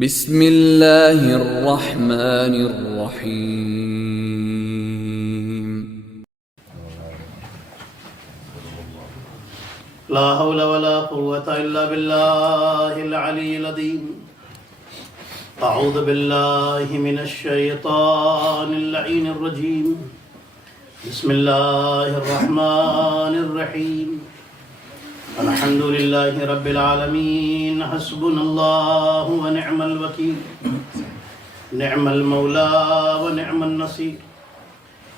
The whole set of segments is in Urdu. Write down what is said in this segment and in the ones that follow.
بسم اللہ الرحمن الرحیم لا حول ولا قوة الا باللہ العلی العظیم اعوذ باللہ من الشیطان اللعین الرجیم بسم اللہ الرحمن الرحیم الحمد للہ رب العالمین حسبنا اللہ ونعم الوکیل نعم المولا ونعم النصیر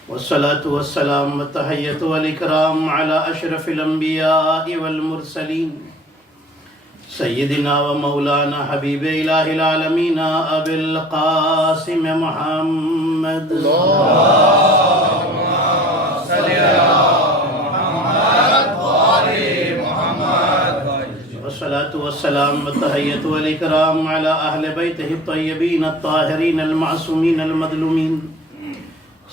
والصلاة والسلام والتحیۃ والاکرام علی اشرف الانبیاء والمرسلین سیدنا و مولانا حبیب الہ العالمین ابی القاسم محمد والصلاة والسلام والتحیۃ والاکرام علی اہل بیتہ الطیبین الطاہرین المعصومین المظلومین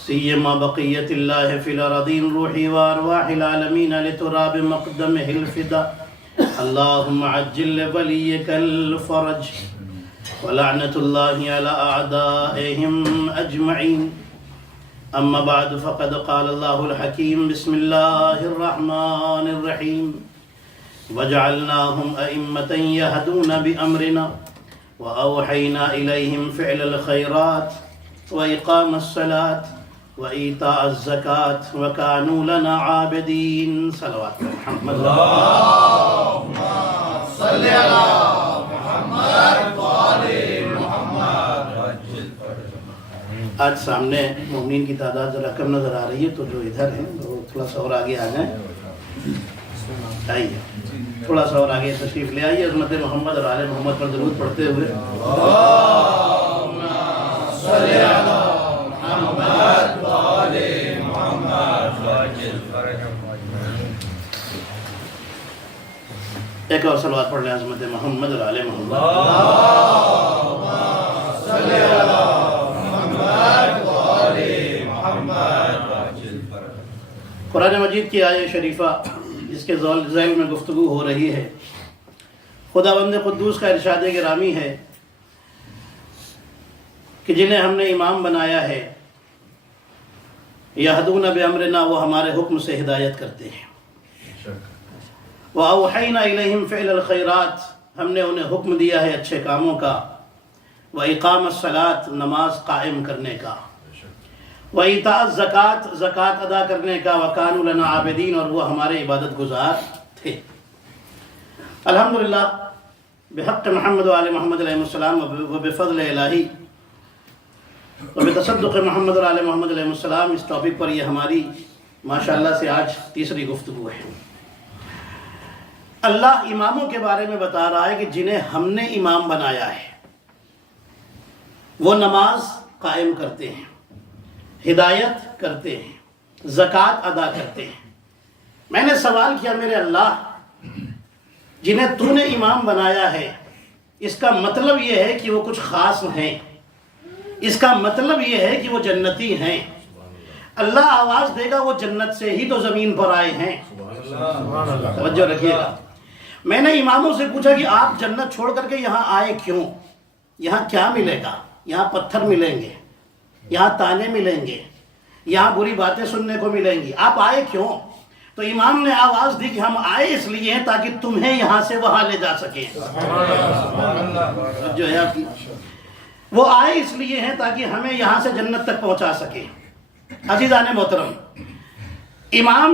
سیما بقیت اللہ فی الارضین روحی وارواح العالمین لتراب مقدمہ الفدا اللہم عجل ولیک الفرج ولعنت اللہ علی اعدائہم اجمعین اما بعد فقد قال اللہ الحکیم بسم اللہ الرحمن الرحیم وجعلناهم أئمة يهدون بأمرنا وأوحينا إليهم فعل الخيرات وإقام الصلاة وإيتاء الزكاة وكانوا لنا عابدين صلوات محمد اللهم صل على محمد وآل محمد. آج سامنے مومنین کی تعداد ذرا کم نظر آ رہی ہے، تو جو ادھر ہیں وہ تھوڑا سا اور آگے آ جائیں. آئیے تھوڑا سا اور آگے تشریف لے آئیے. عظمت محمد اور آل محمد پر درود پڑھتے ہوئے اللهم صل على محمد وآل محمد. ایک اور صلوات پڑھ لیں عظمت محمد اور آل محمد. اللهم صل على محمد وآل محمد. قرآن مجید کی آیت شریفہ جس کے ذیل میں گفتگو ہو رہی ہے، خداوند قدوس کا ارشاد گرامی ہے کہ جنہیں ہم نے امام بنایا ہے، یہدون بامرنا، وہ ہمارے حکم سے ہدایت کرتے ہیں. وَأَوْحَيْنَا إِلَيْهِمْ فِعْلَ الْخَيْرَاتِ، ہم نے انہیں حکم دیا ہے اچھے کاموں کا، وَإِقَامَ الصَّلَاةِ، نماز قائم کرنے کا، وَإِيتَاءَ الزَّكَاةِ، زکوٰۃ ادا کرنے کا، وَكَانُوا لَنَا عَابِدِينَ، اور وہ ہمارے عبادت گزار تھے. الحمدللہ بحق محمد وآل محمد علیہ السلام وبفضل الہی وبتصدق محمد وآل محمد علیہ السلام، اس ٹاپک پر یہ ہماری ماشاءاللہ سے آج تیسری گفتگو ہے. اللہ اماموں کے بارے میں بتا رہا ہے کہ جنہیں ہم نے امام بنایا ہے وہ نماز قائم کرتے ہیں، ہدایت کرتے ہیں، زکوٰۃ ادا کرتے ہیں. میں نے سوال کیا، میرے اللہ، جنہیں تو نے امام بنایا ہے اس کا مطلب یہ ہے کہ وہ کچھ خاص ہیں، اس کا مطلب یہ ہے کہ وہ جنتی ہیں. اللہ آواز دے گا وہ جنت سے ہی تو زمین پر آئے ہیں. توجہ رکھیے گا. میں نے اماموں سے پوچھا کہ آپ جنت چھوڑ کر کے یہاں آئے کیوں؟ یہاں کیا ملے گا؟ یہاں پتھر ملیں گے، یہاں تانے ملیں گے، یہاں بری باتیں سننے کو ملیں گی، آپ آئے کیوں؟ تو امام نے آواز دی کہ ہم آئے اس لیے ہیں تاکہ تمہیں یہاں سے وہاں لے جا سکیں. جو ہے آپ کی، وہ آئے اس لیے ہیں تاکہ ہمیں یہاں سے جنت تک پہنچا سکیں. عزیزان محترم، امام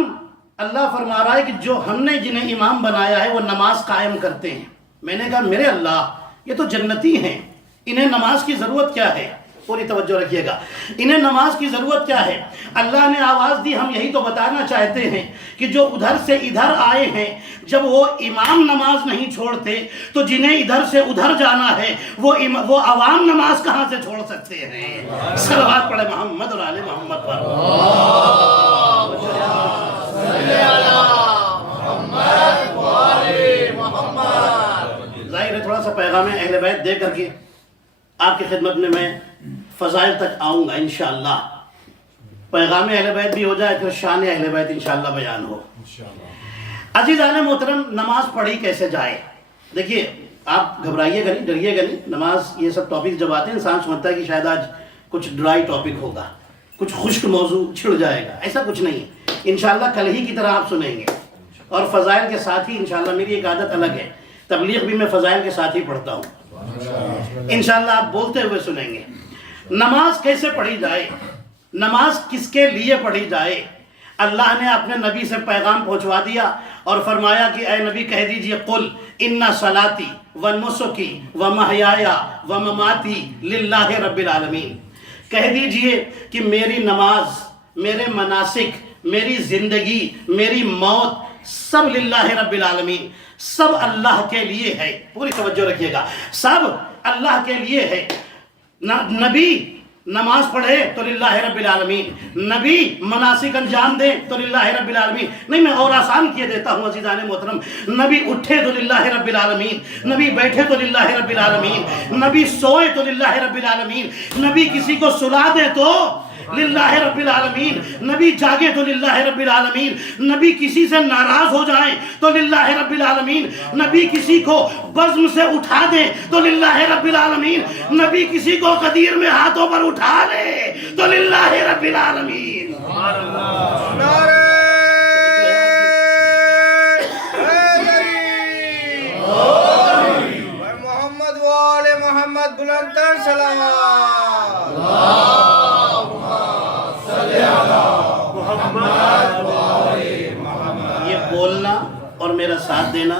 اللہ فرما رہا ہے کہ جو ہم نے جنہیں امام بنایا ہے وہ نماز قائم کرتے ہیں. میں نے کہا میرے اللہ، یہ تو جنتی ہیں، انہیں نماز کی ضرورت کیا ہے؟ پوری توجہ رکھیے گا. انہیں نماز کی ضرورت کیا ہے؟ اللہ نے آواز دی، ہم یہی تو بتانا چاہتے ہیں کہ جو ادھر سے ادھر آئے ہیں، جب وہ امام نماز نہیں چھوڑتے تو جنہیں ادھر سے ادھر جانا ہے وہ عوام نماز کہاں سے چھوڑ سکتے ہیں؟ صلوات پڑھے محمد اور آل محمد پر. ظاہر ہے تھوڑا سا پیغام اہل بیت دے کر کے آپ کی خدمت میں فضائل تک آؤں گا انشاءاللہ. پیغام اہل بیت بھی ہو جائے، پھر شان اہل بیت انشاءاللہ بیان ہو. عزیزان محترم، نماز پڑھی کیسے جائے؟ دیکھیے، آپ گھبرائیے گا نہیں، ڈریے گا نہیں. نماز یہ سب ٹاپک جب آتے ہیں انسان سمجھتا ہے کہ شاید آج کچھ ڈرائی ٹاپک ہوگا، کچھ خشک موضوع چھڑ جائے گا. ایسا کچھ نہیں ہے. انشاءاللہ کل ہی کی طرح آپ سنیں گے، اور فضائل کے ساتھ ہی. انشاءاللہ میری ایک عادت الگ ہے، تبلیغ بھی میں فضائل کے ساتھ ہی پڑھتا ہوں. انشاءاللہ آپ بولتے ہوئے سنیں گے. نماز کیسے پڑھی جائے، نماز کس کے لیے پڑھی جائے. اللہ نے اپنے نبی سے پیغام پہنچوا دیا اور فرمایا کہ اے نبی کہہ دیجئے قل ان صلاتی و نسکی و محیایا و مماتی للہ رب العالمین. کہہ دیجئے کہ میری نماز، میرے مناسک، میری زندگی، میری موت سب للہ رب العالمین، سب اللہ کے لیے ہے. پوری توجہ رکھیے گا، سب اللہ کے لیے ہے. نبی نماز پڑھے تو للہ رب العالمین، نبی مناسک انجام دے تو للہ رب العالمین. نہیں میں اور آسان کیے دیتا ہوں عزیزان محترم. نبی اٹھے تو للہ رب العالمین، نبی بیٹھے تو للہ رب العالمین، نبی سوئے تو للہ رب العالمین، نبی کسی کو سلا دے تو للہ رب العالمین، نبی جاگے تو للہ رب العالمین، نبی کسی سے ناراض ہو جائیں تو للہ رب العالمین، نبی کسی کو بزم سے اٹھا دے تو للہ رب العالمین، نبی کسی کو قدیر میں ہاتھوں پر اٹھا لے تو للہ رب العالمین. نعرہ محمد و آل محمد بلندتر صلوات. یہ بولنا اور میرا ساتھ دینا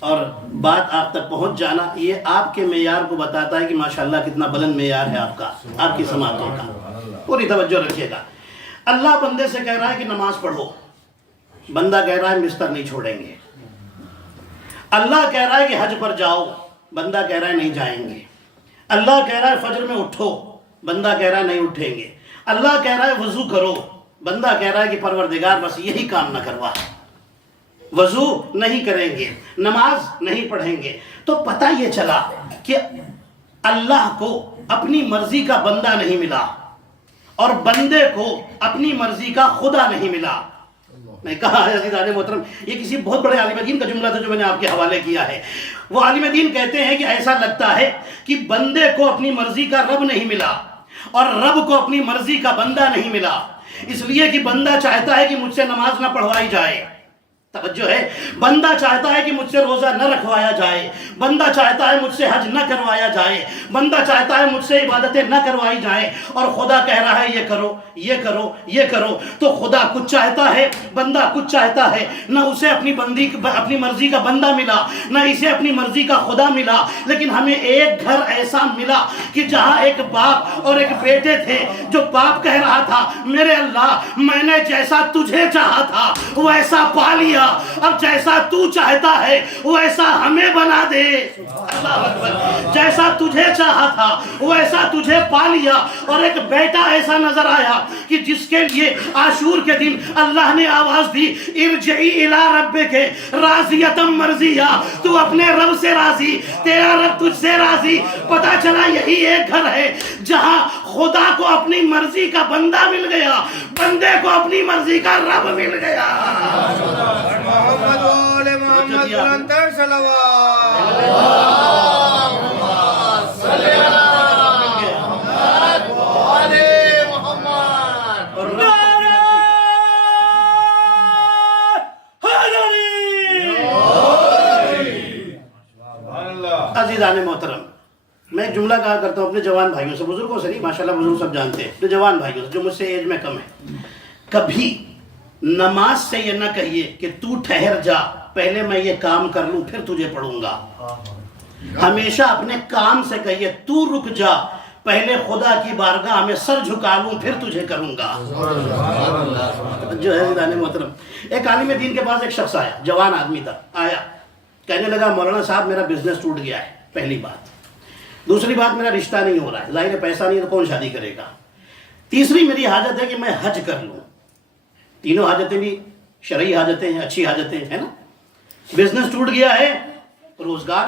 اور بات آپ تک پہنچ جانا، یہ آپ کے معیار کو بتاتا ہے کہ ماشاءاللہ کتنا بلند معیار ہے آپ کا، آپ کی سماعتوں کا. پوری توجہ رکھیے گا. اللہ بندے سے کہہ رہا ہے کہ نماز پڑھو، بندہ کہہ رہا ہے بستر نہیں چھوڑیں گے. اللہ کہہ رہا ہے کہ حج پر جاؤ، بندہ کہہ رہا ہے نہیں جائیں گے. اللہ کہہ رہا ہے فجر میں اٹھو، بندہ کہہ رہا ہے نہیں اٹھیں گے. اللہ کہہ رہا ہے وضو کرو، بندہ کہہ رہا ہے کہ پروردگار بس یہی کام نہ کروا، وضو نہیں کریں گے، نماز نہیں پڑھیں گے. تو پتہ یہ چلا کہ اللہ کو اپنی مرضی کا بندہ نہیں ملا اور بندے کو اپنی مرضی کا خدا نہیں ملا. میں کہا ہے عزیزان محترم، یہ کسی بہت بڑے عالم دین کا جملہ تھا جو میں نے آپ کے حوالے کیا ہے. وہ عالم دین کہتے ہیں کہ ایسا لگتا ہے کہ بندے کو اپنی مرضی کا رب نہیں ملا اور رب کو اپنی مرضی کا بندہ نہیں ملا، اس لیے کہ بندہ چاہتا ہے کہ مجھ سے نماز نہ پڑھوائی جائے. توجہ ہے، بندہ چاہتا ہے کہ مجھ سے روزہ نہ رکھوایا جائے، بندہ چاہتا ہے مجھ سے حج نہ کروایا جائے، بندہ چاہتا ہے مجھ سے عبادتیں نہ کروائی جائیں، اور خدا کہہ رہا ہے یہ کرو یہ کرو یہ کرو. تو خدا کچھ چاہتا ہے، بندہ کچھ چاہتا ہے. نہ اسے اپنی مرضی کا بندہ ملا، نہ اسے اپنی مرضی کا خدا ملا. لیکن ہمیں ایک گھر ایسا ملا کہ جہاں ایک باپ اور ایک بیٹے تھے. جو باپ کہہ رہا تھا میرے اللہ میں نے جیسا تجھے چاہا تھا ویسا پا لیا، اب جیسا تو چاہتا ہے ویسا ہمیں بنا دے. اللہ اکبر. جیسا تجھے چاہا تھا ویسا تجھے پا لیا. اور ایک بیٹا ایسا نظر آیا کہ جس کے لیے عاشور کے دن اللہ نے آواز دی ارجعی الی ربک راضیۃ مرضیہ، تو اپنے رب سے راضی، تیرا رب تجھ سے راضی. پتا چلا یہی ایک گھر ہے جہاں خدا کو اپنی مرضی کا بندہ مل گیا، بندے کو اپنی مرضی کا رب مل گیا. محمد و آل محمد بلندتر صلوات. عزیزان محترم، میں ایک جملہ کہا کرتا ہوں اپنے جوان بھائیوں سے، بزرگوں سے نہیں، ماشاءاللہ بزرگ سب جانتے ہیں، اپنے جوان بھائیوں سے جو مجھ سے ایج میں کم ہے. کبھی نماز سے یہ نہ کہیے کہ تو ٹھہر جا، پہلے میں یہ کام کر لوں پھر تجھے پڑھوں گا. ہمیشہ اپنے کام سے کہیے تو رک جا، پہلے خدا کی بارگاہ میں سر جھکا لوں پھر تجھے کروں گا. جو ہے عزیزان محترم، ایک عالم دین کے پاس ایک شخص آیا، جوان آدمی تھا. آیا کہنے لگا مولانا صاحب میرا بزنس ٹوٹ گیا ہے. پہلی بات. دوسری بات میرا رشتہ نہیں ہو رہا ہے، ظاہر ہے پیسہ نہیں تو کون شادی کرے گا. تیسری میری حاجت ہے کہ میں حج کر لوں. تینوں حاجتیں بھی شرعی حاجتیں ہیں، اچھی حاجتیں ہیں نا. بزنس ٹوٹ گیا ہے، روزگار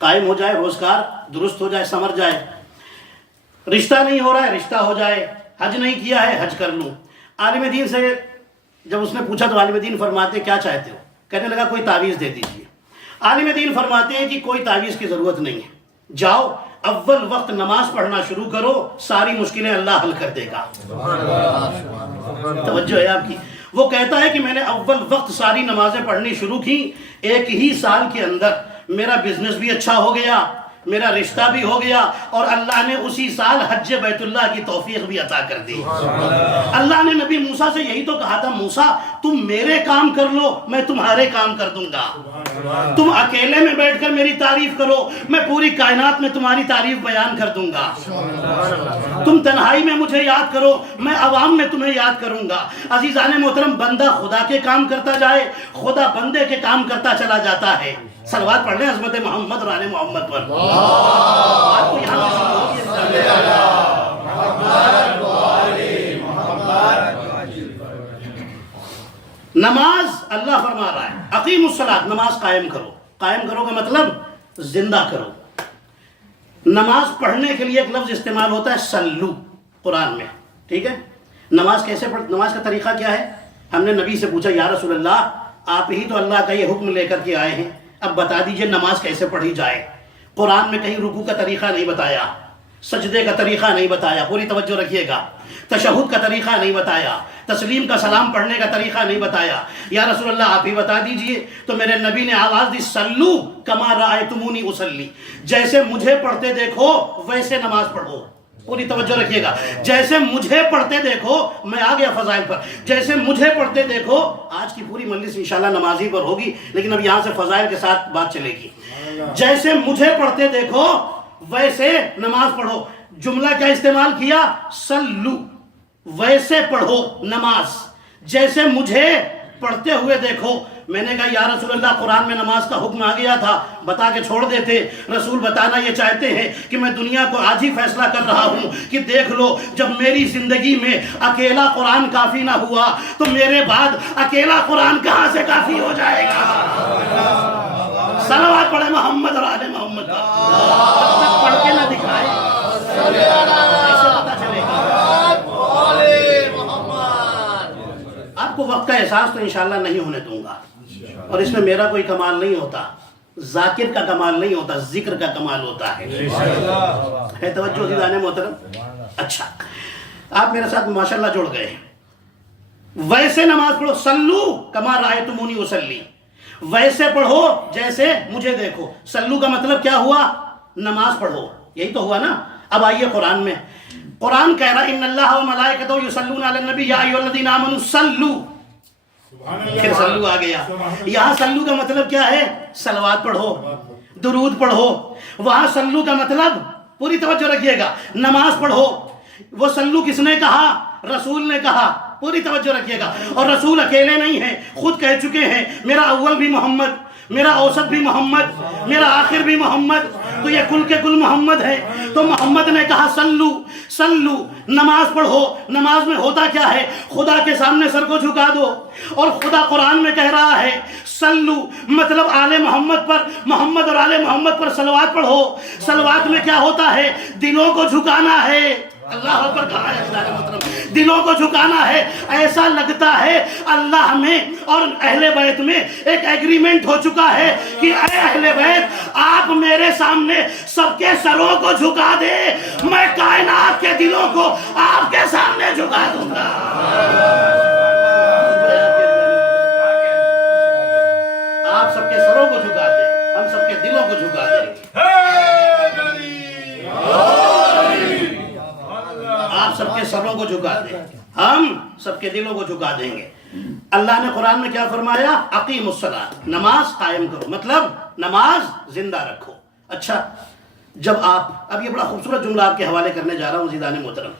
قائم ہو جائے، روزگار درست ہو جائے، سمر جائے. رشتہ نہیں ہو رہا ہے، رشتہ ہو جائے. حج نہیں کیا ہے، حج کر لوں. عالم دین سے جب اس نے پوچھا تو عالم دین فرماتے کیا چاہتے ہو؟ کہنے لگا کوئی تعویذ دے دیجیے. عالم دین فرماتے ہیں کہ کوئی تعویذ کی ضرورت نہیں ہے، جاؤ اول وقت نماز پڑھنا شروع کرو، ساری مشکلیں اللہ حل کر دے گا۔ توجہ ہے آپ کی؟ وہ کہتا ہے کہ میں نے اول وقت ساری نمازیں پڑھنی شروع کی، 1 ہی سال کے اندر میرا بزنس بھی اچھا ہو گیا، میرا رشتہ بھی ہو گیا، اور اللہ نے اسی سال حج بیت اللہ کی توفیق بھی عطا کر دی۔ اللہ نے نبی موسیٰ سے یہی تو کہا تھا، موسیٰ تم میرے کام کر لو، میں تمہارے کام کر دوں گا۔ تم اکیلے میں بیٹھ کر میری تعریف کرو، میں پوری کائنات میں تمہاری تعریف بیان کر دوں گا۔ تم تنہائی میں مجھے یاد کرو، میں عوام میں تمہیں یاد کروں گا۔ عزیزان محترم، بندہ خدا کے کام کرتا جائے، خدا بندے کے کام کرتا چلا جاتا ہے۔ صلوات پڑھ لیں عظمت محمد اور آل محمد پر۔ آپ کو یہاں نماز اللہ فرما رہا ہے اقیم الصلاۃ، نماز قائم کرو۔ قائم کرو کا مطلب زندہ کرو۔ نماز پڑھنے کے لیے ایک لفظ استعمال ہوتا ہے سلو قرآن میں، ٹھیک ہے؟ نماز کیسے نماز کا طریقہ کیا ہے؟ ہم نے نبی سے پوچھا، یا رسول اللہ آپ ہی تو اللہ کا یہ حکم لے کر کے آئے ہیں، اب بتا دیجئے نماز کیسے پڑھی جائے۔ قرآن میں کہیں رکوع کا طریقہ نہیں بتایا، سجدے کا طریقہ نہیں بتایا، پوری توجہ رکھیے گا، تشہد کا طریقہ نہیں بتایا، تسلیم کا سلام پڑھنے کا طریقہ نہیں بتایا۔ یا رسول اللہ آپ ہی بتا دیجئے۔ تو میرے نبی نے آواز دی، سلو کما رأیتمونی اصلی، جیسے مجھے پڑھتے دیکھو ویسے نماز پڑھو۔ پوری توجہ رکھیے گا، جیسے مجھے پڑھتے دیکھو، میں آ گیا فضائل پر، جیسے مجھے پڑھتے دیکھو۔ آج کی پوری مجلس انشاءاللہ نمازی پر ہوگی، لیکن اب یہاں سے فضائل کے ساتھ بات چلے گی۔ جیسے مجھے پڑھتے دیکھو ویسے نماز پڑھو۔ جملہ کیا استعمال کیا؟ سلو، ویسے پڑھو نماز، جیسے مجھے پڑھتے ہوئے دیکھو۔ میں نے کہا یا رسول اللہ قرآن میں نماز کا حکم آ گیا تھا، بتا کے چھوڑ دیتے۔ رسول بتانا یہ چاہتے ہیں کہ میں دنیا کو آج ہی فیصلہ کر رہا ہوں کہ دیکھ لو، جب میری زندگی میں اکیلا قرآن کافی نہ ہوا تو میرے بعد اکیلا قرآن کہاں سے کافی ہو جائے گا؟ صلوات پڑھے محمد اور آل محمد پر۔ پڑھ کے نہ دکھائے ایسے پتہ چلے گا۔ آپ کو وقت کا احساس تو انشاءاللہ نہیں ہونے دوں گا، اور اس میں میرا کوئی کمال نہیں ہوتا، ذاکر کا کمال نہیں ہوتا، ذکر کا کمال ہوتا ہے۔ توجہ دیدان محترم؟ اچھا، آپ میرے ساتھ ماشاءاللہ جڑ گئے۔ ویسے نماز پڑھو، سلو کما رأیتمونی اصلی، ویسے پڑھو جیسے مجھے دیکھو۔ سلو کا مطلب کیا ہوا؟ نماز پڑھو، یہی تو ہوا نا۔ اب آئیے قرآن میں، قرآن کہہ رہا ان اللہ و ملائکتہ یصلون علی النبی یا ایھا الذین آمنوا صلو، پھر سلو آ گیا۔ یہاں سلو کا مطلب کیا ہے؟ صلوات پڑھو، درود پڑھو۔ وہاں سلو کا مطلب، پوری توجہ رکھیے گا، نماز پڑھو۔ وہ سلو کس نے کہا؟ رسول نے کہا۔ پوری توجہ رکھیے گا، اور رسول اکیلے نہیں ہیں، خود کہہ چکے ہیں میرا اول بھی محمد، میرا اوسط بھی محمد، میرا آخر بھی محمد، تو یہ کل کے کل محمد ہے۔ تو محمد نے کہا سلو، سلو، نماز پڑھو۔ نماز میں ہوتا کیا ہے؟ خدا کے سامنے سر کو جھکا دو، اور خدا قرآن میں کہہ رہا ہے سلو، مطلب آل محمد پر، محمد اور آل محمد پر صلوات پڑھو۔ صلوات میں کیا ہوتا ہے؟ دلوں کو جھکانا ہے۔ اللہ پر کہا ہے دلوں کو جھکانا ہے۔ ایسا لگتا ہے اللہ میں اور اہل بیت میں ایک ایگریمنٹ ہو چکا ہے کہ اے اہل بیت آپ میرے سامنے سب کے سروں کو جھکا دے، میں کائنات کے دلوں کو آپ کے سامنے جھکا دوں گا۔ آپ سب کے سروں کو جھکا دے، ہم سب کے دلوں کو جھکا دیں۔ آپ سب کے سروں کو جھکا دیں، ہم سب کے دلوں کو جھکا دیں گے۔ اللہ نے قرآن میں کیا فرمایا؟ اقیم الصلاۃ، نماز قائم کرو، مطلب نماز زندہ رکھو۔ اچھا، جب آپ، اب یہ بڑا خوبصورت جملہ آپ کے حوالے کرنے جا رہا ہوں عزیزان محترم،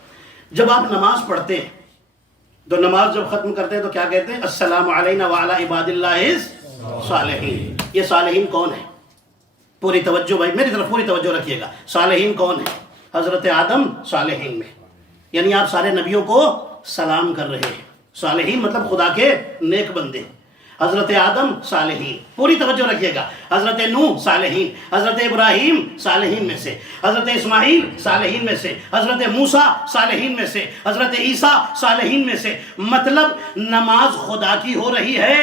جب آپ نماز پڑھتے ہیں تو نماز جب ختم کرتے ہیں تو کیا کہتے ہیں؟ السلام علینا وعلی عباد اللہ الصالحین۔ یہ صالحین کون ہیں؟ پوری توجہ بھائی، میری طرف پوری توجہ رکھیے گا۔ صالحین کون ہیں؟ حضرت آدم صالحین میں، یعنی آپ سارے نبیوں کو سلام کر رہے ہیں۔ صالحین مطلب خدا کے نیک بندے۔ حضرت آدم صالحین، پوری توجہ رکھیے گا۔ حضرت نوح صالحین، حضرت ابراہیم صالحین میں سے، حضرت اسماعیل صالحین میں سے، حضرت موسیٰ صالحین میں سے، حضرت عیسیٰ صالحین میں سے۔ مطلب نماز خدا کی ہو رہی ہے،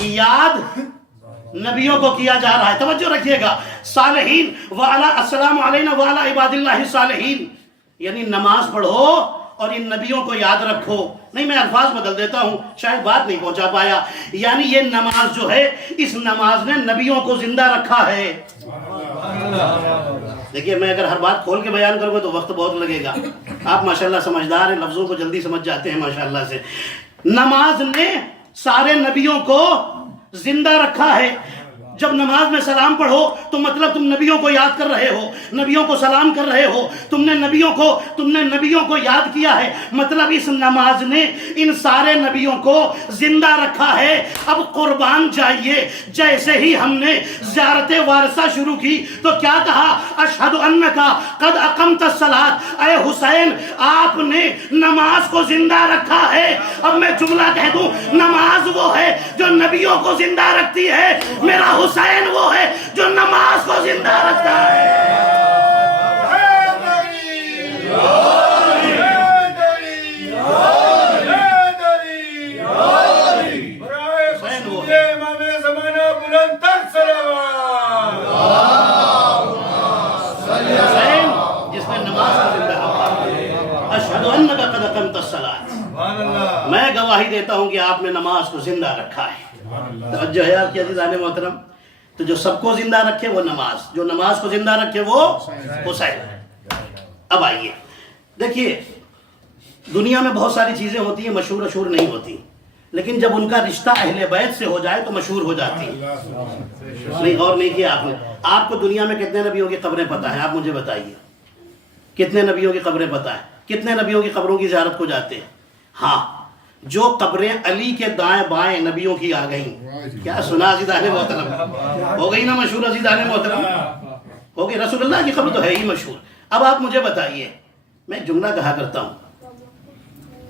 یاد نبیوں کو کیا جا رہا ہے. توجہ رکھیے گا. صالحین وعلا السلام علینا وعلا عباد اللہ الصالحین، یعنی نماز پڑھو اور ان نبیوں کو یاد رکھو. نہیں میں الفاظ بدل دیتا ہوں، شاید بات نہیں پہنچا پایا. یعنی یہ نماز جو ہے، اس نماز نے نبیوں کو زندہ رکھا ہے. دیکھیے میں اگر ہر بات کھول کے بیان کروں گا تو وقت بہت لگے گا. آپ ماشاءاللہ سمجھدار ہیں، لفظوں کو جلدی سمجھ جاتے ہیں ماشاءاللہ سے. نماز نے سارے نبیوں کو زندہ رکھا ہے. جب نماز میں سلام پڑھو تو مطلب تم نبیوں کو یاد کر رہے ہو، نبیوں کو سلام کر رہے ہو. تم نے نبیوں کو یاد کیا ہے، مطلب اس نماز نے ان سارے نبیوں کو زندہ رکھا ہے. اب قربان جائیے، جیسے ہی ہم نے زیارت وارثہ شروع کی تو کیا کہا؟ اشہد انکا قد اقمت الصلاۃ. اے حسین آپ نے نماز کو زندہ رکھا ہے. اب میں جملہ کہہ دوں، نماز وہ ہے جو نبیوں کو زندہ رکھتی ہے، میرا حسین وہ ہے جو نماز کو زندہ رکھتا ہے. حسین جس نے نماز کو زندہ رکھا. اشہد انک قد اقمت الصلاۃ، میں گواہی دیتا ہوں کہ آپ نے نماز کو زندہ رکھا ہے. توجہ ہے آپ کی عزیزان محترم. تو جو سب کو زندہ رکھے وہ نماز، جو نماز کو زندہ رکھے وہ حسین. اب آئیے دیکھیے، دنیا میں بہت ساری چیزیں ہوتی ہیں مشہور اشہور نہیں ہوتی، لیکن جب ان کا رشتہ اہل بیت سے ہو جائے تو مشہور ہو جاتی. نہیں غور نہیں کیا آپ نے؟ آپ کو دنیا میں کتنے نبیوں کی قبریں پتہ ہیں؟ آپ مجھے بتائیے کتنے نبیوں کی قبریں پتہ ہیں؟ کتنے نبیوں کی قبروں کی زیارت کو جاتے ہیں؟ ہاں، جو قبریں علی کے دائیں بائیں نبیوں کی آ گئیں. کیا سنا عزیزان محترم؟ ہو گئی نا مشہور عزیزان محترم؟ ہو گئی. رسول اللہ کی قبر تو ہے ہی مشہور. اب آپ مجھے بتائیے، میں ایک جملہ کہا کرتا ہوں،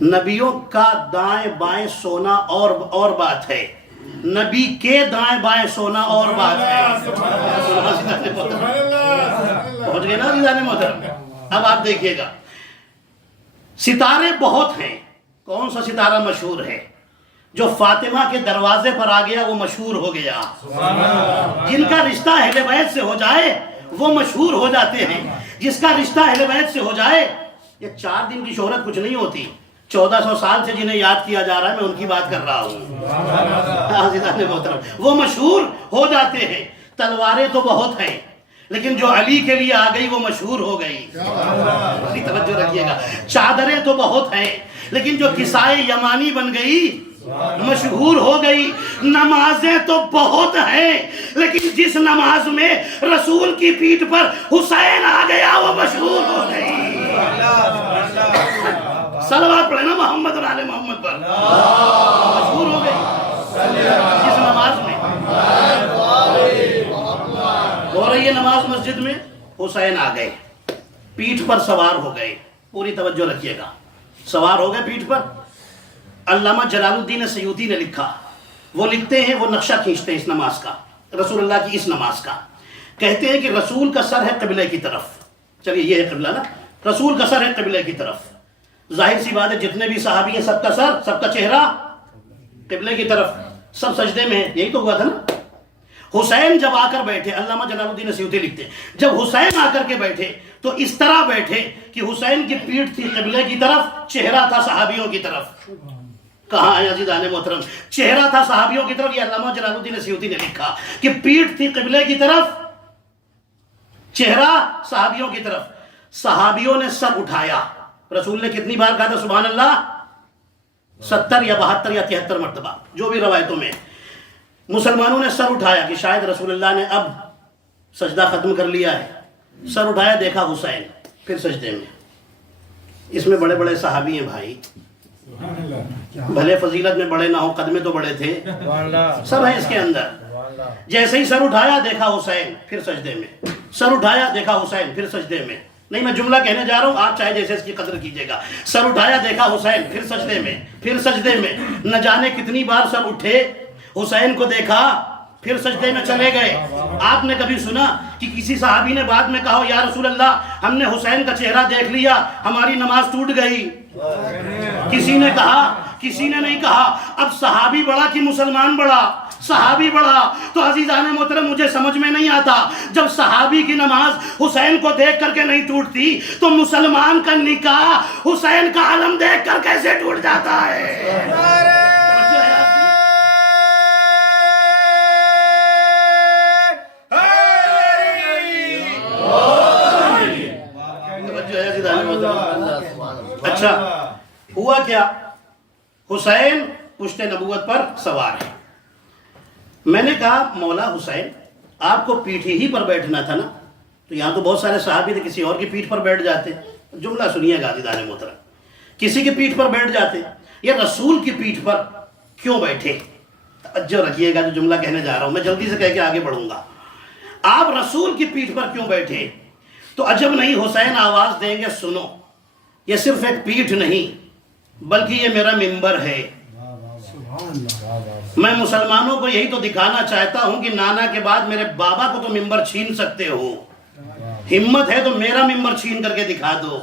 نبیوں کا دائیں بائیں سونا اور بات ہے، نبی کے دائیں بائیں سونا اور بات ہے. پہنچ گئے نا عزیزان محترم؟ اب آپ دیکھیے گا، ستارے بہت ہیں. کون سا ستارہ مشہور ہے؟ جو فاطمہ کے دروازے پر آ گیا وہ مشہور ہو گیا. جن کا رشتہ اہل بیت سے ہو جائے وہ مشہور ہو جاتے ہیں. جس کا رشتہ اہل بیت سے ہو جائے، یہ 4 دن کی شہرت کچھ نہیں ہوتی. 1400 سال سے جنہیں یاد کیا جا رہا ہے، میں ان کی بات کر رہا ہوں. عزیزان محترم، وہ مشہور ہو جاتے ہیں. تلواریں تو بہت ہیں، لیکن جو علی کے لیے آ گئی وہ مشہور ہو گئی. توجہ رکھیے گا. چادریں تو بہت ہیں، لیکن جو کسائے یمانی بن گئی مشہور ہو گئی. نمازیں تو بہت ہیں، لیکن جس نماز میں رسول کی پیٹھ پر حسین آ گیا وہ مشہور ہو گئی. صلوات پڑھنا محمد اور آل محمد پر. مشہور ہو گئی جس نماز میں ہو رہی ہے نماز مسجد میں، حسین آ گئے، پیٹھ پر سوار ہو گئے. پوری توجہ رکھیے گا. سوار ہو گئے پیٹھ پر. علامہ جلال الدین سیوطی نے لکھا، وہ لکھتے ہیں، وہ نقشہ کھینچتے ہیں اس نماز کا، رسول اللہ کی اس نماز کا. کہتے ہیں کہ رسول کا سر ہے قبلے کی طرف. چلیے یہ ہے قبلہ نا، رسول کا سر ہے قبلے کی طرف. ظاہر سی بات ہے جتنے بھی صحابی ہیں سب کا سر، سب کا چہرہ قبلے کی طرف، سب سجدے میں ہیں. یہی تو ہوا تھا نا. حسین جب آ کر بیٹھے، علامہ جلال الدین سیوطی لکھتے ہیں، جب حسین آ کر کے بیٹھے تو اس طرح بیٹھے کہ حسین کی پیٹھ تھی قبلے کی طرف، چہرہ تھا صحابیوں کی طرف. کہاں ہے عزیزان محترم؟ چہرہ تھا صحابیوں کی طرف. یہ علامہ جلال الدین سیوطی نے لکھا کہ پیٹھ تھی قبلے کی طرف، چہرہ صحابیوں کی طرف. صحابیوں نے سر اٹھایا. رسول نے کتنی بار کہا تھا سبحان اللہ؟ 70 یا 72 یا 73 مرتبہ، جو بھی روایتوں میں. مسلمانوں نے سر اٹھایا کہ شاید رسول اللہ نے اب سجدہ ختم کر لیا ہے. سر اٹھایا، دیکھا حسین، پھر سجدے میں. اس میں بڑے بڑے صحابی ہیں بھائی، بھلے فضیلت میں بڑے نہ ہوں، قد میں تو بڑے تھے، سب ہیں اس کے اندر. جیسے ہی سر اٹھایا دیکھا حسین، پھر سجدے میں. سر اٹھایا دیکھا حسین، پھر سجدے میں. نہیں میں جملہ کہنے جا رہا ہوں، آپ چاہے جیسے اس کی قدر کیجئے گا. سر اٹھایا دیکھا حسین، پھر سجدے میں، پھر سجدے میں. نہ جانے کتنی بار سر اٹھے، حسین کو دیکھا، پھر سجدے میں چلے گئے. آپ نے کبھی سنا کہ کسی صحابی نے بعد میں کہا یا رسول اللہ ہم نے حسین کا چہرہ دیکھ لیا، ہماری نماز ٹوٹ گئی؟ کسی نے کہا؟ کسی نے نہیں کہا. اب صحابی بڑا کہ مسلمان بڑا؟ صحابی بڑھا. تو عزیزان محترم مجھے سمجھ میں نہیں آتا جب صحابی کی نماز حسین کو دیکھ کر کے نہیں ٹوٹتی تو مسلمان کا نکاح حسین کا علم دیکھ کر کیسے ٹوٹ جاتا ہے؟ اچھا ہوا کیا؟ حسین پشت نبوت پر سوار ہے. میں نے کہا مولا حسین آپ کو پیٹھی ہی پر بیٹھنا تھا نا. تو یہاں تو بہت سارے صحابی تھے کسی اور کی پیٹھ پر بیٹھ جاتے. جملہ سنیے گا عزیزان محترم, کسی کی پیٹھ پر بیٹھ جاتے یا رسول کی پیٹھ پر کیوں بیٹھے؟ توجہ رکھیے گا جو جملہ کہنے جا رہا ہوں, میں جلدی سے کہہ کے آگے بڑھوں گا. آپ رسول کی پیٹھ پر کیوں بیٹھے؟ تو عجب نہیں حسین آواز دیں گے سنو, یہ صرف ایک پیٹھ نہیں بلکہ یہ میرا منبر ہے. میں مسلمانوں کو یہی تو دکھانا چاہتا ہوں کہ نانا کے بعد میرے بابا کو تو منبر چھین سکتے ہو, ہمت ہے تو میرا منبر چھین کر کے دکھا دو.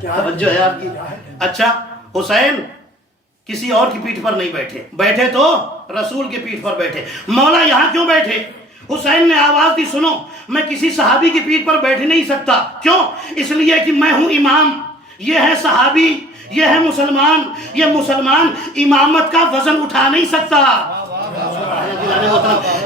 توجہ ہے آپ کی. اچھا حسین کسی اور کی پیٹھ پر نہیں بیٹھے, بیٹھے تو رسول کی پیٹھ پر بیٹھے. مولا یہاں کیوں بیٹھے؟ حسین نے آواز دی سنو میں کسی صحابی کی پیٹھ پر بیٹھ نہیں سکتا. کیوں؟ اس لیے کہ میں ہوں امام, یہ ہے صحابی, یہ ہے مسلمان. یہ مسلمان امامت کا وزن اٹھا نہیں سکتا,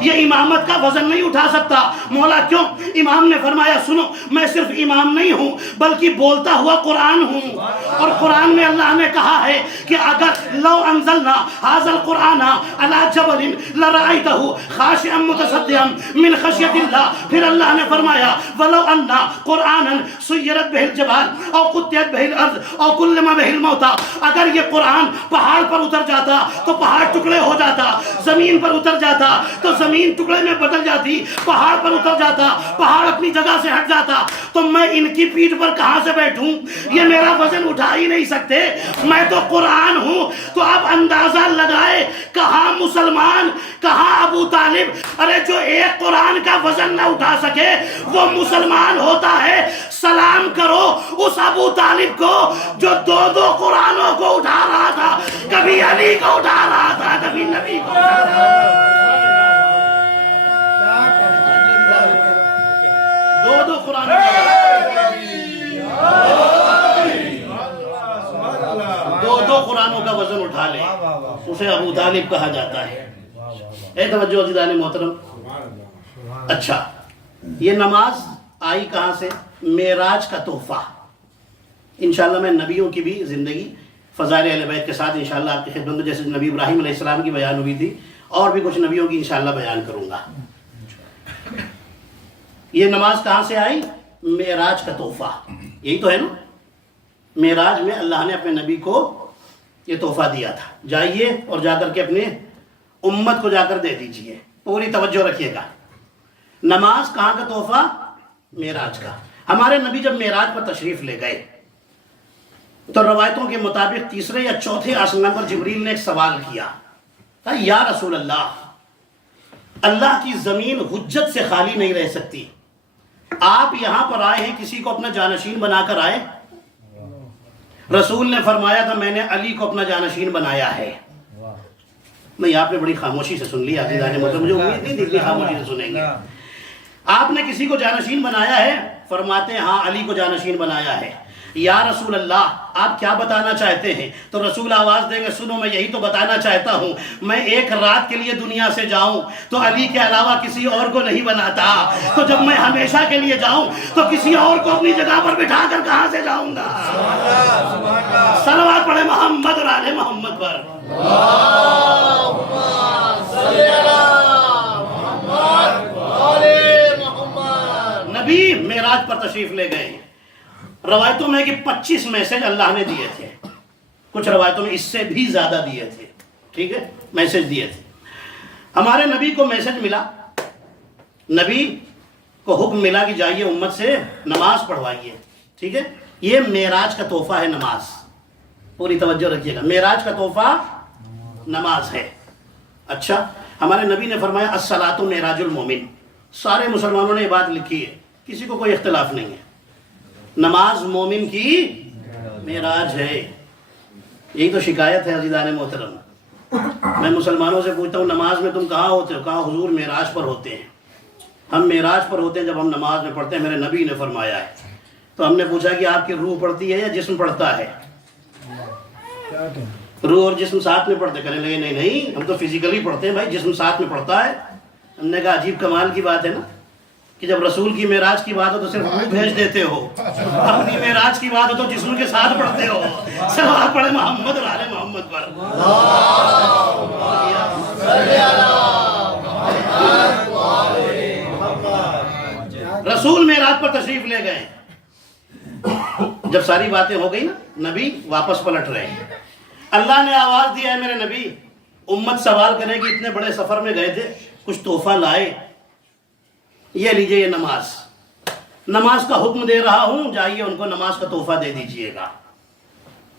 یہ امامت کا وزن نہیں اٹھا سکتا. مولا کیوں؟ امام نے فرمایا سنو میں صرف امام نہیں ہوں بلکہ بولتا ہوا قرآن ہوں. اور قرآن میں اللہ نے کہا ہے کہ اگر لو انزلنا ھذا القرآن علی جبل لرأیتہ خاشعا متصدعا من خشیۃ اللہ. پھر اللہ نے فرمایا ولو ان قرآنا سیرت بہ الجبال او قطعت بہ الارض او کلم بہ الموتى. اگر یہ قرآن پہاڑ پر اتر جاتا تو پہاڑ ٹکڑے ہو جاتا, زمین پر اتر جاتا تو زمین ٹکڑے میں بدل جاتی, پہاڑ پر اتر جاتا پہاڑ اپنی جگہ سے ہٹ جاتا. تو میں ان کی پیٹھ پر کہاں سے بیٹھوں؟ یہ میرا وزن اٹھا ہی نہیں سکتے, میں تو قرآن ہوں. تو اب اندازہ لگائے کہاں مسلمان کہاں ابو طالب. ارے جو ایک قرآن کا وزن نہ اٹھا سکے وہ مسلمان ہوتا ہے. سلام کرو اس ابو طالب کو جو دو دو قرآنوں کو اٹھا رہا تھا, کبھی علی کو اٹھا رہا تھا کبھی نبی کو اٹھا رہا تھا. دو قرآن دو قرآنوں کا وزن اٹھا لے اسے ابو طالب کہا جاتا ہے. اے توجہ عزیزان محترم. اچھا یہ نماز آئی کہاں سے؟ معراج کا تحفہ. انشاءاللہ میں نبیوں کی بھی زندگی فضائل اہل بیت کے ساتھ انشاءاللہ آپ کی خدمت میں, جیسے نبی ابراہیم علیہ السلام کی بیان ہوئی تھی اور بھی کچھ نبیوں کی انشاءاللہ بیان کروں گا. یہ نماز کہاں سے آئی؟ معراج کا تحفہ. یہی تو ہے نا, معراج میں اللہ نے اپنے نبی کو یہ تحفہ دیا تھا, جائیے اور جا کر کے اپنے امت کو جا کر دے دیجئے. پوری توجہ رکھیے گا. نماز کہاں کا تحفہ؟ معراج کا. ہمارے نبی جب معراج پر تشریف لے گئے تو روایتوں کے مطابق تیسرے یا چوتھے آسمان پر جبریل نے ایک سوال کیا, یا رسول اللہ, اللہ کی زمین حجت سے خالی نہیں رہ سکتی, آپ یہاں پر آئے ہیں کسی کو اپنا جانشین بنا کر آئے؟ رسول نے فرمایا تھا میں نے علی کو اپنا جانشین بنایا ہے. نہیں آپ نے بڑی خاموشی سے سن لیا عزیزان محترم, مجھے امید نہیں تھی اتنی خاموشی سے سنیں گے. آپ نے کسی کو جانشین بنایا ہے؟ فرماتے ہیں ہاں علی کو جانشین بنایا ہے. یا رسول اللہ آپ کیا بتانا چاہتے ہیں؟ تو رسول آواز دیں گے سنو میں یہی تو بتانا چاہتا ہوں, میں ایک رات کے لیے دنیا سے جاؤں تو علی کے علاوہ کسی اور کو نہیں بناتا, تو جب میں ہمیشہ کے لیے جاؤں تو کسی اور کو اپنی جگہ پر بٹھا کر کہاں سے جاؤں گا؟ صلوات پڑھے محمد اور آل محمد پر. نبی معراج پر تشریف لے گئے. روایتوں میں کہ 25 میسج اللہ نے دیے تھے, کچھ روایتوں میں اس سے بھی زیادہ دیے تھے. ٹھیک ہے, میسج دیے تھے. ہمارے نبی کو میسج ملا, نبی کو حکم ملا کہ جائیے امت سے نماز پڑھوائیے. ٹھیک ہے, یہ معراج کا تحفہ ہے نماز. پوری توجہ رکھیے گا, معراج کا تحفہ نماز ہے. اچھا ہمارے نبی نے فرمایا الصلاۃ معراج المومن. سارے مسلمانوں نے یہ بات لکھی ہے, کسی کو کوئی اختلاف نہیں ہے, نماز مومن کی معراج ہے. یہی تو شکایت ہے عزیزان محترم, میں مسلمانوں سے پوچھتا ہوں نماز میں تم کہاں ہوتے ہو؟ کہا حضور معراج پر ہوتے ہیں. ہم معراج پر ہوتے ہیں جب ہم نماز میں پڑھتے ہیں، میرے نبی نے فرمایا ہے. تو ہم نے پوچھا کہ آپ کی روح پڑھتی ہے یا جسم پڑھتا ہے؟ روح اور جسم ساتھ میں پڑھتے. کہنے لگے نہیں ہم تو فزیکلی پڑھتے ہیں بھائی، جسم ساتھ میں پڑھتا ہے. ہم نے کہا عجیب کمال کی بات ہے نا کہ جب رسول کی معراج کی بات ہو تو صرف روح بھیج دیتے ہو، اپنی معراج کی بات ہو تو جسم کے ساتھ پڑھتے ہو. صلوات پڑھے محمد اور آل محمد پر. رسول معراج پر تشریف لے گئے. جب ساری باتیں ہو گئی نا، نبی واپس پلٹ رہے ہیں. اللہ نے آواز دیا ہے میرے نبی، امت سوال کرے کہ اتنے بڑے سفر میں گئے تھے، کچھ تحفہ لائے؟ یہ لیجئے یہ نماز کا حکم دے رہا ہوں، جائیے ان کو نماز کا تحفہ دے دیجئے گا.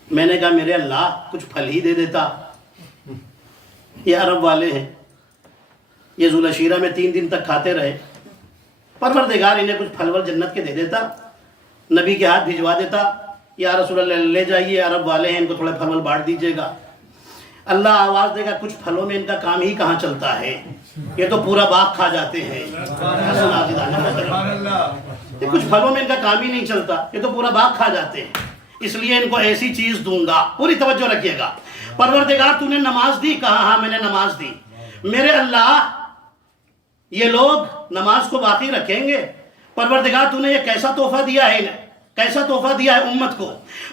میں نے کہا میرے اللہ کچھ پھل ہی دے دیتا. یہ عرب والے ہیں، یہ ذوالعشیرہ میں 3 دن تک کھاتے رہے. پروردگار انہیں کچھ پھل ول جنت کے دے دیتا، نبی کے ہاتھ بھجوا دیتا، یا رسول اللہ لے جائیے عرب والے ہیں ان کو تھوڑے پھل ول بانٹ دیجیے گا. اللہ آواز دے گا کچھ پھلوں میں ان کا کام ہی کہاں چلتا ہے، یہ تو پورا باغ کھا جاتے ہیں. یہ کچھ پھلوں میں ان کا کام ہی نہیں چلتا، یہ تو پورا باغ کھا جاتے ہیں، اس لیے ان کو ایسی چیز دوں گا. پوری توجہ رکھیے گا. پروردگار تو نے نماز دی؟ کہا ہاں میں نے نماز دی. میرے اللہ یہ لوگ نماز کو باقی رکھیں گے؟ پروردگار تو نے یہ کیسا تحفہ دیا ہے انہیں، کیسا تحفہ دیا ہے امت کو.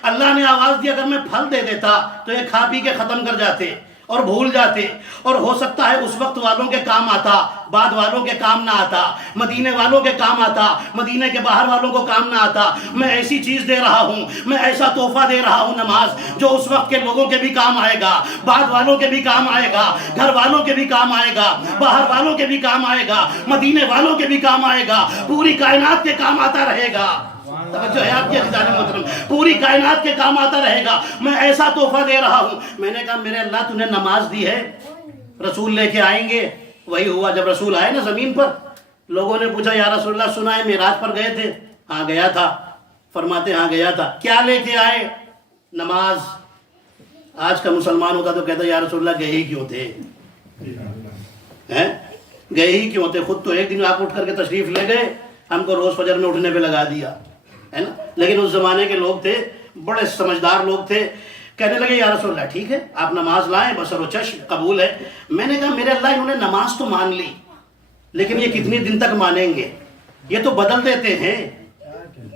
اللہ نے آواز دی اگر میں پھل دے دیتا تو یہ کھا پی کے ختم کر جاتے اور بھول جاتے، اور ہو سکتا ہے اس وقت والوں کے کام آتا، بعد والوں کے کام نہ آتا، مدینے والوں کے کام آتا، مدینے کے باہر والوں کو کام نہ آتا. میں ایسی چیز دے رہا ہوں، میں ایسا تحفہ دے رہا ہوں نماز، جو اس وقت کے لوگوں کے بھی کام آئے گا، بعد والوں کے بھی کام آئے گا، گھر والوں کے بھی کام آئے گا، باہر والوں کے بھی کام آئے گا، مدینے والوں کے بھی کام آئے گا، پوری کائنات کے کام آتا رہے گا. توجہ ہے آپ کی عزیزان محترم، پوری کائنات کے کام آتا رہے گا. میں ایسا تحفہ دے رہا ہوں. میں نے کہا میرے اللہ تو نے نماز دی ہے، رسول لے کے آئیں گے. وہی ہوا جب رسول آئے نا زمین پر، لوگوں نے پوچھا یا رسول اللہ سنا ہے معراج پر گئے تھے؟ ہاں گیا تھا. فرماتے ہاں گیا تھا. کیا لے کے آئے؟ نماز. آج کا مسلمان ہوتا تو کہتا یا رسول اللہ گئے ہی کیوں تھے، گئے ہی کیوں تھے؟ خود تو ایک دن آپ اٹھ کر کے تشریف لے گئے، ہم کو روز فجر میں اٹھنے پہ لگا دیا ہے نا. لیکن اس زمانے کے لوگ تھے، بڑے سمجھدار لوگ تھے. کہنے لگے یا رسول اللہ ٹھیک ہے آپ نماز لائیں، بصر و چشم قبول ہے. میں نے کہا میرے اللہ انہوں نے نماز تو مان لی، لیکن یہ کتنی دن تک مانیں گے؟ یہ تو بدل دیتے ہیں،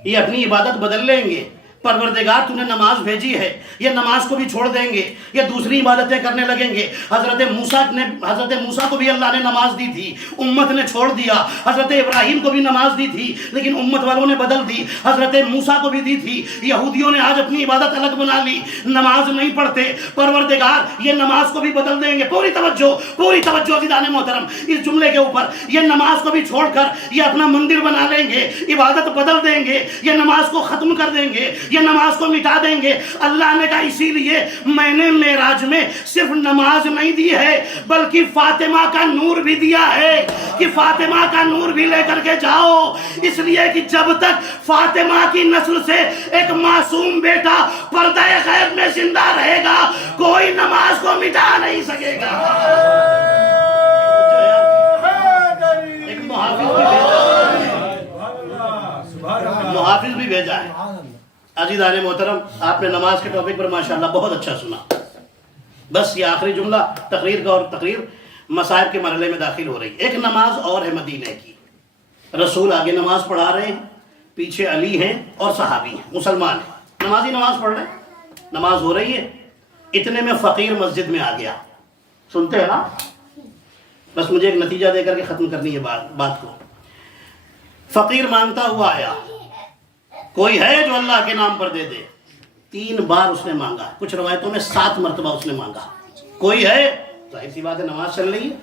یہ اپنی عبادت بدل لیں گے. پروردگار تو نے نماز بھیجی ہے، یہ نماز کو بھی چھوڑ دیں گے، یہ دوسری عبادتیں کرنے لگیں گے. حضرت موسیٰ کو بھی اللہ نے نماز دی تھی، امت نے چھوڑ دیا. حضرت ابراہیم کو بھی نماز دی تھی، لیکن امت والوں نے بدل دی. حضرت موسیٰ کو بھی دی تھی، یہودیوں نے آج اپنی عبادت الگ بنا لی، نماز نہیں پڑھتے. پروردگار یہ نماز کو بھی بدل دیں گے. پوری توجہ عزیزان محترم اس جملے کے اوپر. یہ نماز کو بھی چھوڑ کر یہ اپنا مندر بنا لیں گے، عبادت بدل دیں گے، یہ نماز کو ختم کر دیں گے، یہ نماز کو مٹا دیں گے. اللہ نے کہا اسی لیے میں نے معراج میں صرف نماز نہیں دی ہے بلکہ فاطمہ کا نور بھی دیا ہے، کہ فاطمہ کا نور بھی لے کر کے جاؤ. اس لیے کہ جب تک فاطمہ کی نسل سے ایک معصوم بیٹا پردہ غیب میں زندہ رہے گا، کوئی نماز کو مٹا نہیں سکے گا. ایک محافظ بھی بھیجا ہے. عزیزان محترم آپ نے نماز کے ٹاپک پر ماشاءاللہ بہت اچھا سنا. بس یہ آخری جملہ تقریر کا، اور تقریر مصائب کے مرحلے میں داخل ہو رہی. ایک نماز اور ہے مدینے کی. رسول آگے نماز پڑھا رہے ہیں، پیچھے علی ہیں اور صحابی ہیں، مسلمان ہیں، نمازی نماز پڑھ رہے ہیں، نماز ہو رہی ہے. اتنے میں فقیر مسجد میں آ گیا. سنتے ہیں نا؟ بس مجھے ایک نتیجہ دے کر کے ختم کرنی ہے بات کو. فقیر مانگتا ہوا آیا، کوئی ہے جو اللہ کے نام پر دے دے؟ 3 بار اس نے مانگا، کچھ روایتوں میں 7 مرتبہ اس نے مانگا. کوئی ہے؟ ظاہر سی بات ہے نماز چل رہی ہے،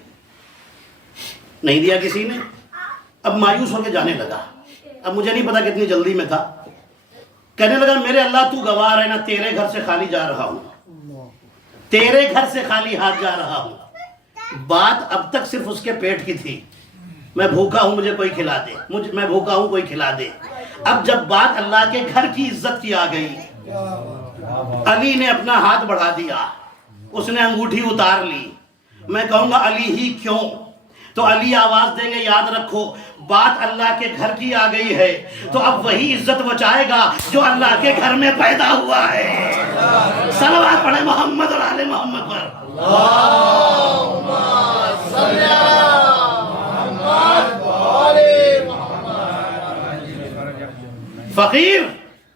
نہیں دیا کسی نے. اب مایوس ہو کے جانے لگا. اب مجھے نہیں پتا کتنی جلدی میں تھا. کہنے لگا میرے اللہ تو گواہ ہے نا، تیرے گھر سے خالی جا رہا ہوں، تیرے گھر سے خالی ہاتھ جا رہا ہوں. بات اب تک صرف اس کے پیٹ کی تھی، میں بھوکا ہوں مجھے کوئی کھلا دے، میں بھوکا ہوں کوئی کھلا دے. اب جب بات اللہ کے گھر کی عزت کی آ گئی، علی نے اپنا ہاتھ بڑھا دیا. اس نے انگوٹھی اتار لی. میں کہوں گا علی ہی کیوں؟ تو علی آواز دیں گے یاد رکھو بات اللہ کے گھر کی آ گئی ہے تو اب وہی عزت بچائے گا جو اللہ کے گھر میں پیدا ہوا ہے. صلوات پڑھے محمد اور آل محمد پر. فقیر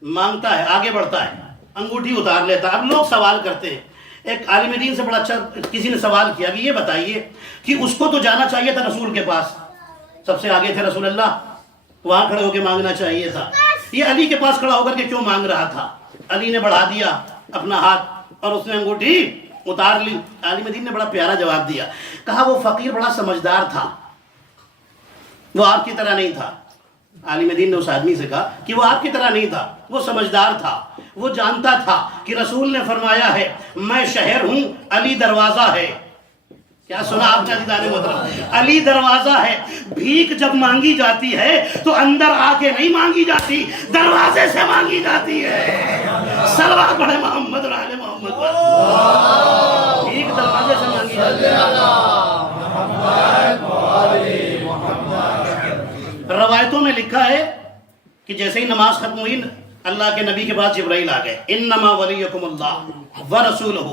مانگتا ہے، آگے بڑھتا ہے، انگوٹھی اتار لیتا ہے. اب لوگ سوال کرتے ہیں، ایک عالم دین سے بڑا اچھا کسی نے سوال کیا کہ یہ بتائیے کہ اس کو تو جانا چاہیے تھا رسول کے پاس، سب سے آگے تھے رسول اللہ، وہاں کھڑے ہو کے مانگنا چاہیے تھا. یہ علی کے پاس کھڑا ہو کر کے کیوں مانگ رہا تھا؟ علی نے بڑھا دیا اپنا ہاتھ اور اس نے انگوٹھی اتار لی. عالم دین نے بڑا پیارا جواب دیا، کہا وہ فقیر بڑا سمجھدار تھا، وہ آپ کی طرح نہیں تھا. عالم دین نے اس آدمی سے کہا کہ وہ آپ کی طرح نہیں تھا، وہ سمجھدار تھا، وہ جانتا تھا کہ رسول نے فرمایا ہے میں شہر ہوں، علی دروازہ ہے. کیا سنا آپ نے عزیزان محترم؟ علی دروازہ ہے. بھیک جب مانگی جاتی ہے تو اندر آ کے نہیں مانگی جاتی، دروازے سے مانگی جاتی ہے. صلوات پڑھے محمد اور آل محمد پر. بھیک دروازے سے مانگی جاتی ہے. روایتوں میں لکھا ہے کہ جیسے ہی نماز ختم ہوئی اللہ کے نبی کے پاس جبرائیل آ گئے. انما ولیکم اللہ ورسولہ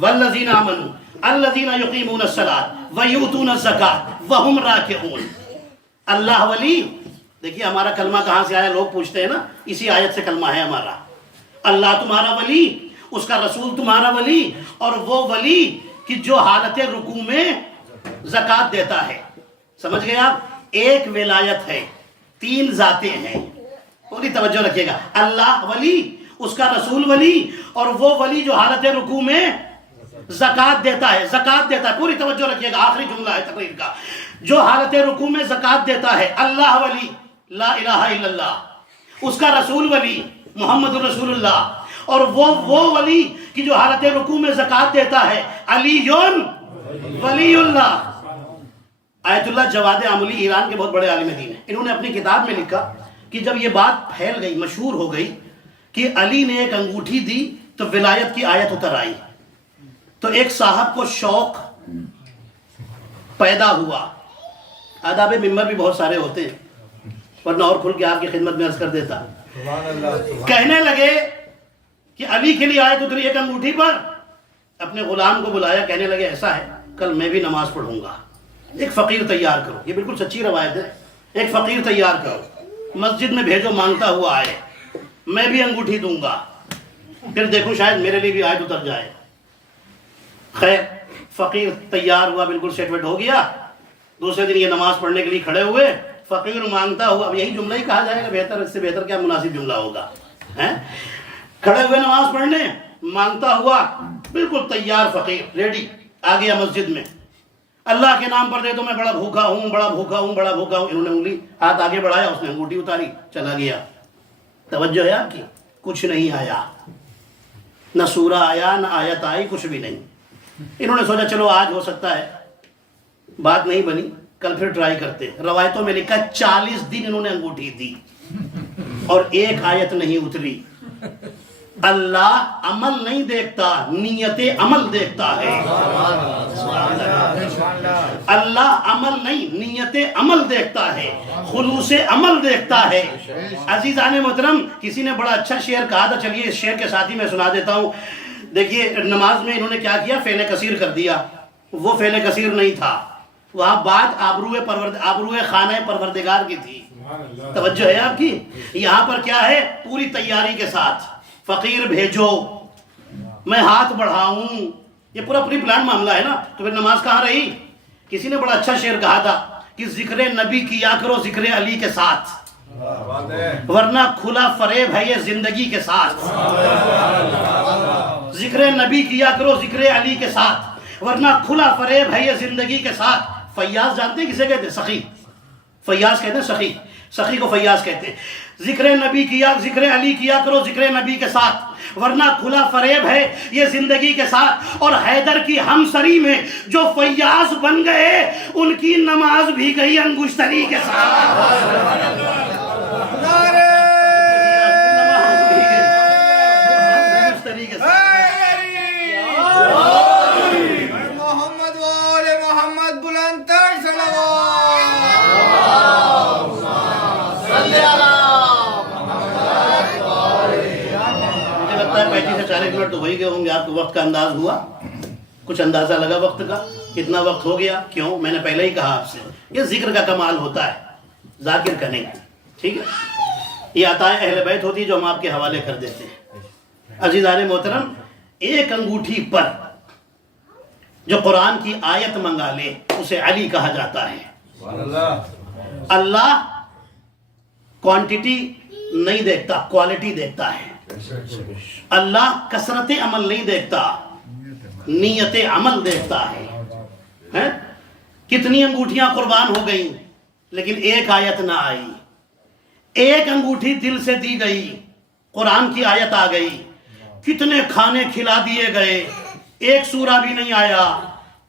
والذین آمنوا الذین یقیمون الصلاۃ ویؤتون الزکاۃ وہم راکعون. اللہ ولی، دیکھیے ہمارا کلمہ کہاں سے آیا؟ لوگ پوچھتے ہیں نا، اسی آیت سے کلمہ ہے ہمارا. اللہ تمہارا ولی، اس کا رسول تمہارا ولی، اور وہ ولی کہ جو حالت رکوع میں زکوٰۃ دیتا ہے. سمجھ گئے آپ؟ ایک ولایت ہے، تین ذاتیں ہیں. پوری توجہ رکھیے گا. اللہ ولی، اس کا رسول ولی، اور وہ ولی جو حالت رکوع میں زکوٰۃ دیتا ہے. زکوٰۃ دیتا ہے، پوری توجہ رکھیے گا، آخری جملہ ہے تقریر کا. جو حالت رکوع میں زکوٰۃ دیتا ہے، اللہ ولی لا الہ الا اللہ، اس کا رسول ولی محمد رسول اللہ، اور وہ ولی کی جو حالت رکوع میں زکوٰۃ دیتا ہے، علی ولی اللہ. آیت اللہ جواد عملی ایران کے بہت بڑے عالم دین ہیں. انہوں نے اپنی کتاب میں لکھا کہ جب یہ بات پھیل گئی، مشہور ہو گئی کہ علی نے ایک انگوٹھی دی تو ولایت کی آیت اتر آئی، تو ایک صاحب کو شوق پیدا ہوا. آداب ممبر بھی بہت سارے ہوتے ہیں، ورنہ اور کھل کے آپ کی خدمت میں عرض کر دیتا. کہنے لگے کہ علی کے لیے آیت اتری ایک انگوٹھی پر. اپنے غلام کو بلایا، کہنے لگے ایسا ہے کل میں بھی نماز پڑھوں گا، ایک فقیر تیار کرو. یہ بالکل سچی روایت ہے. ایک فقیر تیار کرو، مسجد میں بھیجو، مانگتا ہوا آئے، میں بھی انگوٹھی دوں گا، پھر دیکھو شاید میرے لیے بھی آیت اتر جائے. خیر فقیر تیار ہوا، بالکل سیٹ ویٹ ہو گیا. دوسرے دن یہ نماز پڑھنے کے لیے کھڑے ہوئے، فقیر مانگتا ہوا. اب یہی جملہ ہی کہا جائے گا، بہتر اس سے بہتر کیا مناسب جملہ ہوگا. کھڑے ہوئے نماز پڑھنے، مانگتا ہوا، بالکل تیار فقیر ریڈی، آ گیا مسجد میں. اللہ کے نام پر دے دو، میں بڑا بھوکا ہوں، بڑا بھوکا ہوں، بڑا بھوکا ہوں. انہوں نے انگلی ہاتھ آگے بڑھایا، اس نے انگوٹھی اتاری، چلا گیا. توجہ ہے آپ کی؟ کچھ نہیں آیا، نہ سورہ آیا، نہ آیت آئی، کچھ بھی نہیں. انہوں نے سوچا چلو آج ہو سکتا ہے، بات نہیں بنی، کل پھر ٹرائی کرتے. روایتوں میں لکھا 40 دن انہوں نے انگوٹھی دی اور ایک آیت نہیں اتری. اللہ عمل نہیں دیکھتا، نیت عمل دیکھتا ہے. اللہ عمل نہیں، نیت عمل دیکھتا ہے، خلوص عمل دیکھتا ہے. عزیزان محترم، کسی نے بڑا اچھا شعر کہا تھا، چلیے اس شعر کے ساتھ ہی میں سنا دیتا ہوں. دیکھیے نماز میں انہوں نے کیا کیا؟ فعل کثیر کر دیا. وہ فعل کثیر نہیں تھا، وہاں بات آبروئے خانہ پروردگار کی تھی. توجہ ہے آپ کی؟ یہاں پر کیا ہے؟ پوری تیاری کے ساتھ فقیر بھیجو، میں ہاتھ بڑھاؤں، یہ پورا پری پلان معاملہ ہے نا. تو پھر نماز کہاں رہی؟ کسی نے بڑا اچھا شعر کہا تھا کہ ذکر نبی کیا کرو ذکر علی کے ساتھ، ورنہ کھلا فریب ہے یہ زندگی کے ساتھ. ذکر نبی کیا کرو ذکر علی کے ساتھ، ورنہ کھلا فریب ہے یہ زندگی کے ساتھ. فیاض جانتے ہیں کسے کہتے ہیں؟ سخی. فیاض کہتے ہیں سخی، سخی کو فیاض کہتے ہیں. ذکر نبی کیا، ذکر علی کیا کرو ذکر نبی کے ساتھ، ورنہ کھلا فریب ہے یہ زندگی کے ساتھ. اور حیدر کی ہمسری میں جو فیاض بن گئے، ان کی نماز بھی گئی انگشتری کے ساتھ. انگشتری کے ساتھ. لگتا ہے 35 سے 40 منٹ تو ہو ہی گئے ہوں گے. آپ کو وقت کا انداز ہوا؟ کچھ اندازہ لگا وقت کا کتنا وقت ہو گیا؟ کیوں؟ میں نے پہلے ہی کہا آپ سے یہ ذکر کا کمال ہوتا ہے، ذاکر کا نہیں. ٹھیک ہے، یہ عطائے اہل بیت ہوتی ہے جو ہم آپ کے حوالے کر دیتے ہیں. عزیزان محترم، ایک انگوٹھی پر جو قرآن کی آیت منگا لے اسے علی کہا جاتا ہے. اللہ کوانٹٹی نہیں دیکھتا، کوالٹی دیکھتا ہے. اللہ کثرت عمل نہیں دیکھتا، نیت عمل دیکھتا ہے. کتنی انگوٹھیاں قربان ہو گئیں لیکن ایک آیت نہ آئی. ایک انگوٹھی دل سے دی گئی، قرآن کی آیت آ گئی. کتنے کھانے کھلا دیے گئے، ایک سورہ بھی نہیں آیا.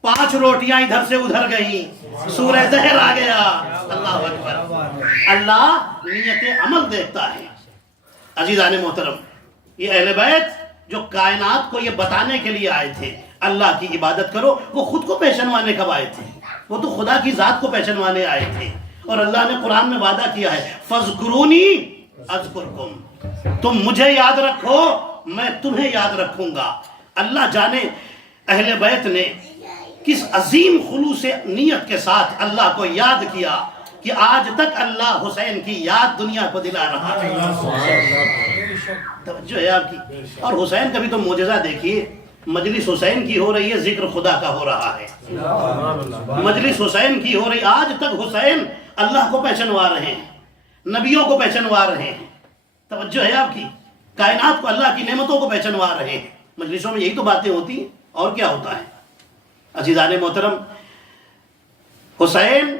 5 روٹیاں ادھر سے ادھر گئیں، سورہ زہر آ گیا. اللہ اکبر. اللہ نیت عمل دیکھتا ہے. عزیزان محترم، یہ اہل بیت جو کائنات کو یہ بتانے کے لیے آئے تھے اللہ کی عبادت کرو، وہ خود کو پہچانوانے کب آئے تھے؟ وہ تو خدا کی ذات کو پہچانوانے آئے تھے. اور اللہ نے قرآن میں وعدہ کیا ہے فَاذْكُرُونِي أَذْكُرْكُمْ، تم مجھے یاد رکھو میں تمہیں یاد رکھوں گا. اللہ جانے اہل بیت نے کس عظیم خلوص نیت کے ساتھ اللہ کو یاد کیا کہ آج تک اللہ حسین کی یاد دنیا کو دلا رہا ہے. توجہ ہے آپ کی. اور حسین کا بھی تو معجزہ دیکھیے، مجلس حسین کی ہو رہی ہے، ذکر خدا کا ہو رہا ہے. مجلس حسین کی ہو رہی، آج تک حسین اللہ کو پہچانوا رہے ہیں، نبیوں کو پہچانوا رہے ہیں. توجہ ہے آپ کی. کائنات کو، اللہ کی نعمتوں کو پہچانوا رہے ہیں. مجلسوں میں یہی تو باتیں ہوتی ہیں، اور کیا ہوتا ہے؟ عزیزان محترم، حسین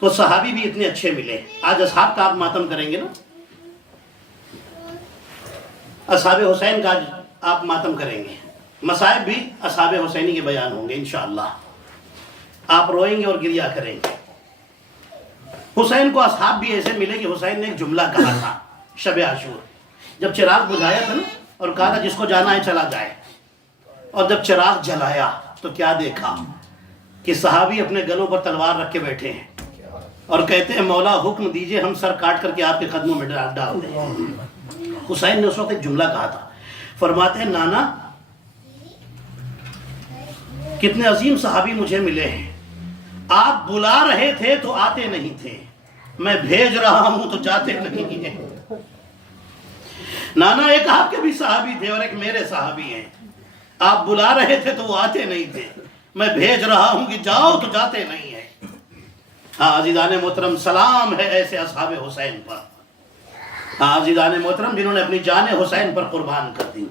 کو صحابی بھی اتنے اچھے ملے. آج اصحاب کا آپ ماتم کریں گے نا، اصحاب حسین کا آپ ماتم کریں گے. مصائب بھی اصحاب حسینی کے بیان ہوں گے انشاءاللہ. آپ روئیں گے اور گریہ کریں گے. حسین کو اصحاب بھی ایسے ملے کہ حسین نے ایک جملہ کہا تھا شب عاشور، جب چراغ بجھایا تھا نا، اور کہا تھا جس کو جانا ہے چلا جائے. اور جب چراغ جلایا تو کیا دیکھا کہ صحابی اپنے گلوں پر تلوار رکھ کے بیٹھے ہیں اور کہتے ہیں مولا حکم دیجئے ہم سر کاٹ کر کے آپ کے قدموں میں ڈال دیں. حسین نے اس وقت ایک جملہ کہا تھا. فرماتے ہیں نانا کتنے عظیم صحابی مجھے ملے ہیں، آپ بلا رہے تھے تو آتے نہیں تھے، میں بھیج رہا ہوں تو جاتے نہیں ہیں. نانا ایک آپ کے بھی صحابی تھے اور ایک میرے صحابی ہیں، آپ بلا رہے تھے تو وہ آتے نہیں تھے، میں بھیج رہا ہوں کہ جاؤ تو جاتے نہیں ہیں. ہاں عزیزان محترم، سلام ہے ایسے اصحاب حسین پر. ہاں عزیزان محترم، جنہوں نے اپنی جان حسین پر قربان کر دی.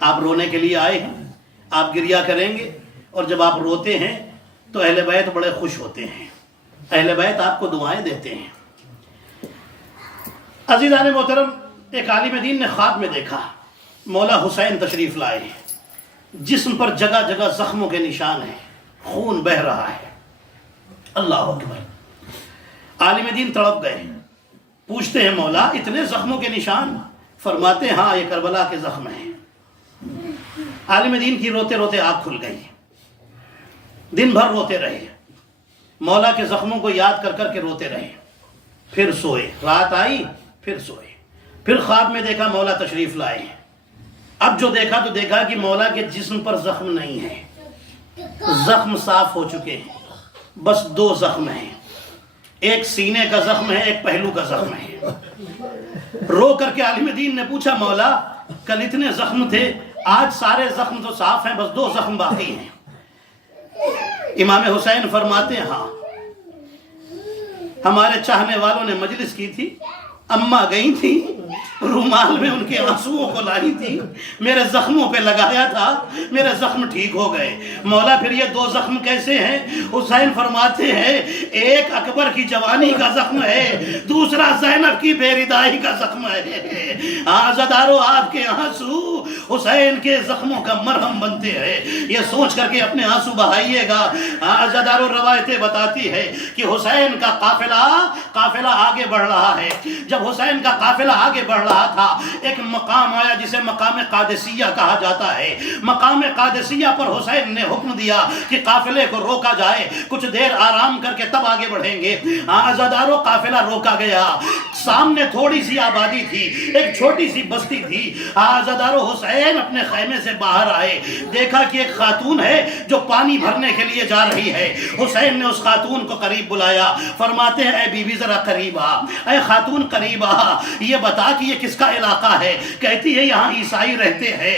آپ رونے کے لیے آئے ہیں، آپ گریہ کریں گے، اور جب آپ روتے ہیں تو اہل بیت بڑے خوش ہوتے ہیں. اہل بیت آپ کو دعائیں دیتے ہیں. عزیزان محترم، ایک عالم دین نے خواب میں دیکھا مولا حسین تشریف لائے ہیں، جسم پر جگہ جگہ زخموں کے نشان ہیں، خون بہہ رہا ہے. اللہ اکبر. عالم دین تڑپ گئے، پوچھتے ہیں مولا اتنے زخموں کے نشان؟ فرماتے ہیں ہاں یہ کربلا کے زخم ہیں. عالم دین کی روتے روتے آنکھ کھل گئی. دن بھر روتے رہے، مولا کے زخموں کو یاد کر کر کے روتے رہے. پھر سوئے، رات آئی پھر سوئے. پھر خواب میں دیکھا مولا تشریف لائے ہیں. اب جو دیکھا تو دیکھا کہ مولا کے جسم پر زخم نہیں ہے، زخم صاف ہو چکے ہیں، بس 2 زخم ہیں. ایک سینے کا زخم ہے، ایک پہلو کا زخم ہے. رو کر کے عالم دین نے پوچھا مولا کل اتنے زخم تھے، آج سارے زخم تو صاف ہیں، بس 2 زخم باقی ہیں. امام حسین فرماتے ہیں ہاں ہمارے چاہنے والوں نے مجلس کی تھی، اماں گئی تھی، رومال میں ان کے آنسوؤں کو لائی تھی، میرے زخموں پہ لگایا تھا، میرے زخم ٹھیک ہو گئے. مولا پھر یہ 2 زخم کیسے ہیں؟ حسین فرماتے ہیں ایک اکبر کی جوانی کا زخم ہے، دوسرا زینب کی بے ردائی کا زخم ہے. عزادارو آپ کے آنسو حسین کے زخموں کا مرہم بنتے ہیں، یہ سوچ کر کے اپنے آنسو بہائیے گا. عزادارو روایتیں بتاتی ہے کہ حسین کا قافلہ آگے بڑھ رہا ہے. جب حسین کا قافلہ آگے بڑھ رہا رہا تھا، ایک مقام آیا جسے مقام قادسیہ کہا جاتا ہے۔ مقام قادسیہ پر حسین نے حکم دیا کہ قافلے کو روکا جائے، کچھ دیر آرام کر کے تب آگے بڑھیں گے۔ عزادارو قافلہ روکا گیا، سامنے تھوڑی سی آبادی تھی، ایک چھوٹی سی بستی تھی۔ عزادارو حسین اپنے خیمے سے باہر آئے، دیکھا کہ ایک خاتون ہے جو پانی بھرنے کے لیے جا رہی ہے۔ حسین نے اس خاتون کو قریب بلایا، فرماتے ہیں اے بی بی ذرا قریب آ، اے خاتون قریب آ، یہ بتا کہ یہ کس کا علاقہ ہے؟ کہتی ہے یہاں عیسائی رہتے ہیں۔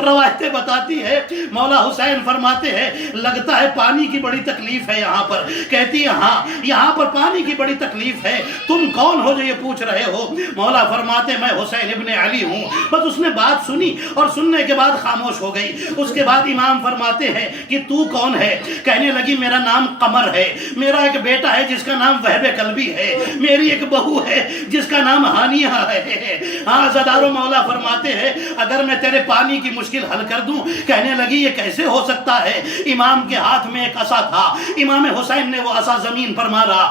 روایتیں بتاتی ہے مولا حسین فرماتے ہیں لگتا ہے پانی کی بڑی تکلیف ہے یہاں پر۔ کہتی ہے ہاں یہاں پر پانی کی بڑی تکلیف ہے، تم کون ہو جو یہ پوچھ رہے ہو؟ مولا فرماتے میں حسین ابن علی ہوں۔ بس اس نے بات سنی اور سننے کے بعد خاموش ہو گئی۔ اس کے بعد امام فرماتے ہیں کہ تو کون ہے؟ کہنے لگی میرا نام قمر ہے، میرا ایک بیٹا ہے جس کا نام وہب کلبی ہے، میری ایک بہو ہے جس کا نام ہانیہ ہے۔ عزادارو مولا فرماتے ہیں اگر میں تیرے پانی کی مشکل حل کر دوں۔ کہنے لگی یہ کیسے ہو سکتا ہے؟ امام کے ہاتھ میں ایک عصا تھا، امام حسین نے وہ عصا زمین پر مارا،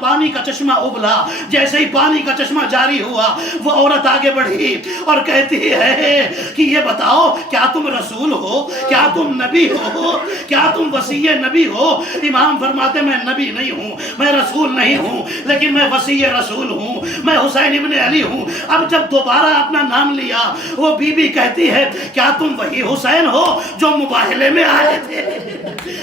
پانی کا چشمہ ابلا۔ جیسے ہی پانی کا چشمہ جاری ہوا وہ عورت آگے بڑھی اور کہتی ہے کہ یہ بتاؤ کیا تم رسول ہو؟ کیا تم نبی ہو؟ کیا تم وصی نبی ہو؟ امام فرماتے میں نبی نہیں ہوں، میں رسول نہیں ہوں، لیکن میں وصی رسول ہوں، میں حسین ابن علی ہوں۔ اب جب دوبارہ اپنا نام لیا وہ بی بی کہتی ہے کیا تم وہی حسین ہو جو مباہلے میں آئے تھے؟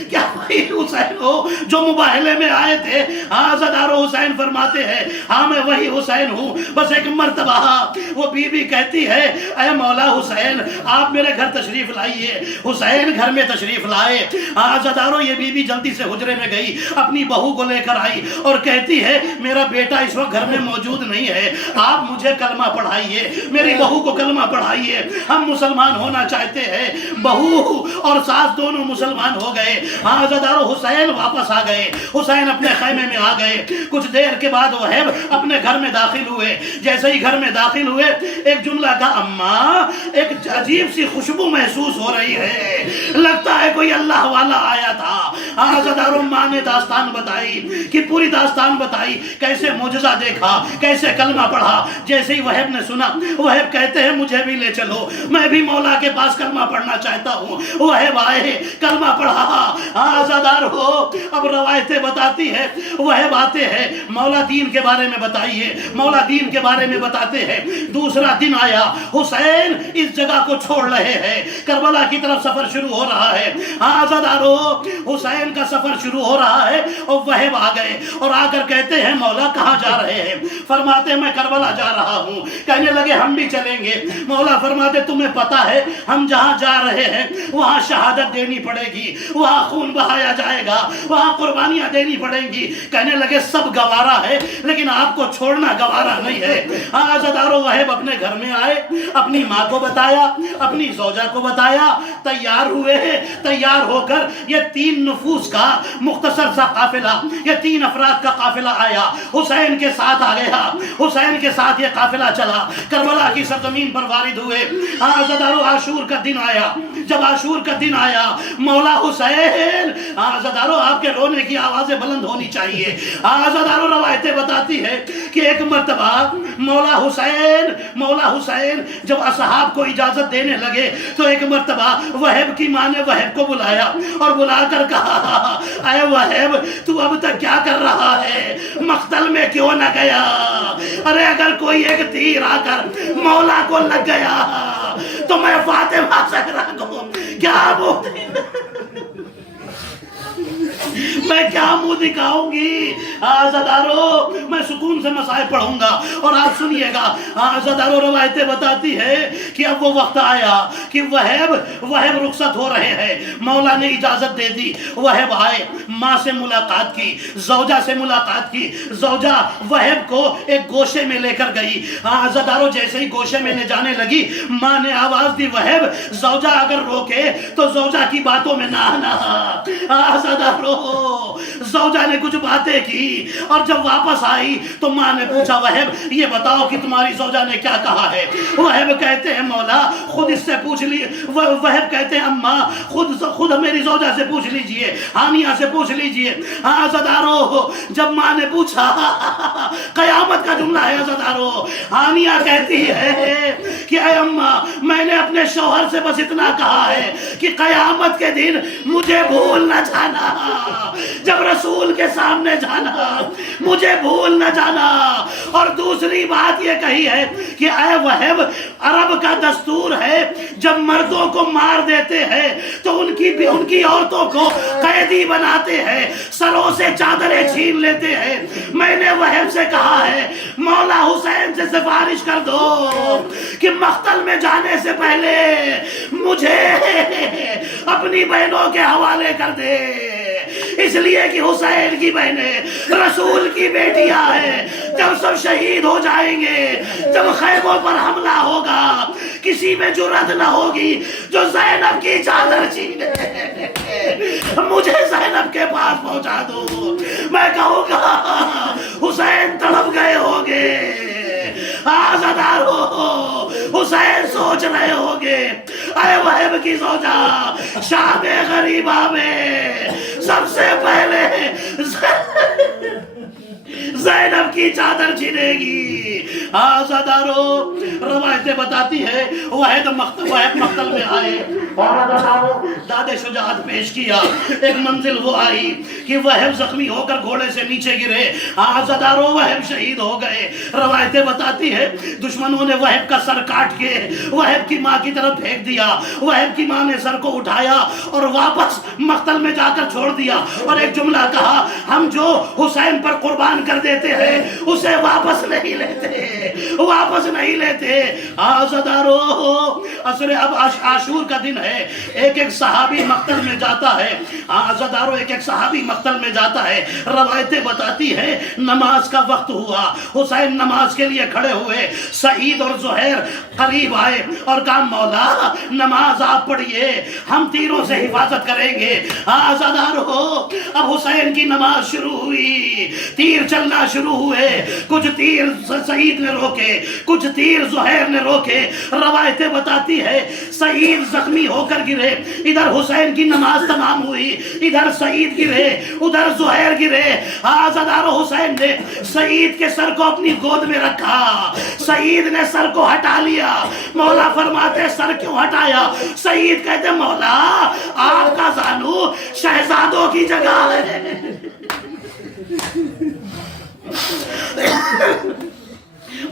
کیا وہی حسین ہو جو مباہلے میں آئے تھے؟ عزادارو حسین فرماتے ہیں ہاں میں وہی حسین ہوں۔ بس ایک مرتبہ وہ بی بی کہتی ہے اے مولا حسین آپ میرے گھر تشریف لائیے۔ حسین گھر میں تشریف لائے۔ عزادارو یہ بی بی جلدی سے حجرے میں گئی، اپنی بہو کو لے کر آئی اور کہتی ہے میرا بیٹا اس وقت گھر میں موجود نہیں ہے، آپ مجھے کلمہ پڑھائیے، میری بہو کو کلمہ پڑھائیے، ہم مسلمان ہونا چاہتے ہیں۔ بہو اور ساس دونوں مسلمان ہو گئے۔ عزادارو حسین واپس آ گئے، حسین اپنے خیمے میں آ گئے۔ کچھ دیر کے بعد وہب اپنے گھر میں داخل ہوئے۔ جیسے ہی گھر میں داخل ہوئے ایک جملہ کا اماں ایک عجیب سی خوشبو محسوس ہو رہی ہے، لگتا ہے کوئی اللہ والا آیا تھا۔ عزادارو ماں نے داستان بتائی کہ پوری داستان بتائی کیسے معجزہ دیکھا، کیسے کلمہ پڑھا۔ جیسے ہی وہب نے سنا وہب کہتے ہیں مجھے بھی لے چلو، میں بھی مولا کے پاس کلمہ پڑھنا چاہتا ہوں۔ وہب آئے، کلمہ پڑھا۔ عزادارو اب روایتیں بتاتی ہے وہب آتے ہیں مولا دین کے بارے میں بتائیے، مولا دین کے بارے میں بتاتے ہیں۔ دوسرا دن آیا، حسین اس جگہ کو چھوڑ رہے ہیں، کربلا کی طرف سفر شروع ہو رہا ہے۔ عزادارو حسین کا سفر شروع ہو رہا ہے اور وہب آ گئے اور آ کر کہتے ہیں مولا کہاں جا رہے ہیں؟ فرماتے ہیں میں کربلا جا رہا ہوں۔ کہنے لگے ہم بھی چلیں گے۔ مولا فرماتے تمہیں پتا ہے ہم جہاں جا رہے ہیں وہاں شہادت دینی پڑے گی، وہاں خون بہایا جائے گا، وہاں قربانیاں دینی پڑیں گی۔ کہنے لگے سب گوارا ہے لیکن آپ کو چھوڑنا گوارا نہیں ہے۔ عزادارو وہب اپنے گھر میں آئے، اپنی ماں کو بتایا، اپنی زوجہ کو بتایا، تیار ہوئے ہیں۔ تیار ہو کر یہ 3 نفوس کا مختصر سا قافلہ، یہ 3 افراد کا قافلہ آیا، حسین کے ساتھ آ گیا۔ حسین کے ساتھ یہ قافلہ چلا، کربلا کی سرزمین پر وارد ہوئے۔ عزادارو عاشور کا دن آیا۔ جب عاشور کا دن آیا مولا حسین، عزادارو آپ کے رونے کی آوازیں بلند ہونی چاہیے۔ عزادارو روایتیں بتاتی ہے کہ ایک مرتبہ مولا حسین جب اصحاب کو اجازت دینے لگے تو ایک مرتبہ وہب کی ماں نے وہب کو بلایا اور بلا کر کہا اے وہب تو اب تک کیا کر رہا ہے؟ مقتل میں کیوں نہ گیا؟ ارے اگر کوئی ایک تیر آ کر مولا کو لگ گیا تو میں فاطمہ زہرا کو کیا میں کیا منہ دکھاؤں گی؟ عزادارو میں سکون سے مسائل پڑھوں گا اور آپ سنیے گا۔ عزادارو روایتیں بتاتی ہے کہ اب وہ وقت آیا کہ وہب رخصت ہو رہے ہیں، مولا نے اجازت دے دی۔ وہب آئے، ماں سے ملاقات کی، زوجہ سے ملاقات کی۔ زوجہ وہب کو ایک گوشے میں لے کر گئی۔ عزادارو جیسے ہی گوشے میں لے جانے لگی ماں نے آواز دی وہب زوجہ اگر روکے تو زوجہ کی باتوں میں نہ آنا۔ عزادارو زوجہ نے کچھ باتیں کی اور جب واپس آئی تو ماں نے پوچھا وہب یہ بتاؤ کہ تمہاری زوجہ نے کیا کہا ہے؟ وہب کہتے ہیں مولا خود اس سے پوچھ لی. وہب کہتے ہیں اماں خود میری زوجہ سے پوچھ لیجئے, ہانیہ سے پوچھ لیجئے. عزادارو جب ماں نے پوچھا, قیامت کا جملہ ہے عزادارو, ہانیہ کہتی ہے کہ اے اماں میں نے اپنے شوہر سے بس اتنا کہا ہے کہ قیامت کے دن مجھے بھول نہ جانا, جب رسول کے سامنے جانا مجھے بھول نہ جانا. اور دوسری بات یہ کہی ہے کہ اے وہب عرب کا دستور ہے جب مردوں کو مار دیتے ہیں تو ان کی عورتوں کو قیدی بناتے ہیں, سروں سے چادریں چھین لیتے ہیں. میں نے وہب سے کہا ہے مولا حسین سے سفارش کر دو کہ مقتل میں جانے سے پہلے مجھے اپنی بہنوں کے حوالے کر دے, اس لیے کہ حسین کی بہنیں رسول کی بیٹیاں ہیں. جب سب شہید ہو جائیں گے, جب خیموں پر حملہ ہوگا, کسی میں جرأت نہ ہوگی جو زینب کی چادر چھینے. مجھے زینب کے پاس پہنچا دو, میں کہوں گا حسین تڑپ گئے ہوگے, عزادارو حسین سوچ رہے ہوگے اے وہب کی زوجہ شام غریبہ میں سب سے پہلے زینب کی چادر چھینے گی. عزادارو روایتیں بتاتی ہے وہب مقتل میں آئے اور داد شجاعت پیش کیا. ایک منزل وہ آئی کہ وہب زخمی ہو کر گھوڑے سے نیچے گرے. عزادارو وہب شہید ہو گئے. روایتیں بتاتی ہے دشمنوں نے وہب کا سر کاٹ کے وہب کی ماں کی طرف پھینک دیا. وہب کی ماں نے سر کو اٹھایا اور واپس مقتل میں جا کر چھوڑ دیا اور ایک جملہ کہا ہم جو حسین پر قربان کر دیتے ہیں اسے واپس نہیں لیتے, واپس نہیں لیتے. عزادارو اب عاشور کا دن ہے, ایک صحابی مقتل میں جاتا ہے. عزادارو ایک صحابی مقتل میں جاتا ہے. روایتیں بتاتی ہیں نماز کا وقت ہوا, حسین نماز کے لیے کھڑے ہوئے. سعید اور زہیر قریب آئے اور کہا مولا نماز آپ پڑھیے, ہم تیروں سے حفاظت کریں گے. عزادارو اب حسین کی نماز شروع ہوئی, تیر چلنا شروع ہوئے, کچھ تیر سعید نے روکے, کچھ تیر زہیر نے روکے. روایتیں بتاتی ہے سعید زخمی ہو کر گرے, ادھر حسین کی نماز تمام ہوئی, ادھر سعید گرے, ادھر زہیر گرے. عزادارو حسین نے سعید کے سر کو اپنی گود میں رکھا, سعید نے سر کو ہٹا لیا. مولا فرماتے سر کیوں ہٹایا؟ سعید کہتے مولا آپ کا زانو شہزادوں کی جگہ ہے.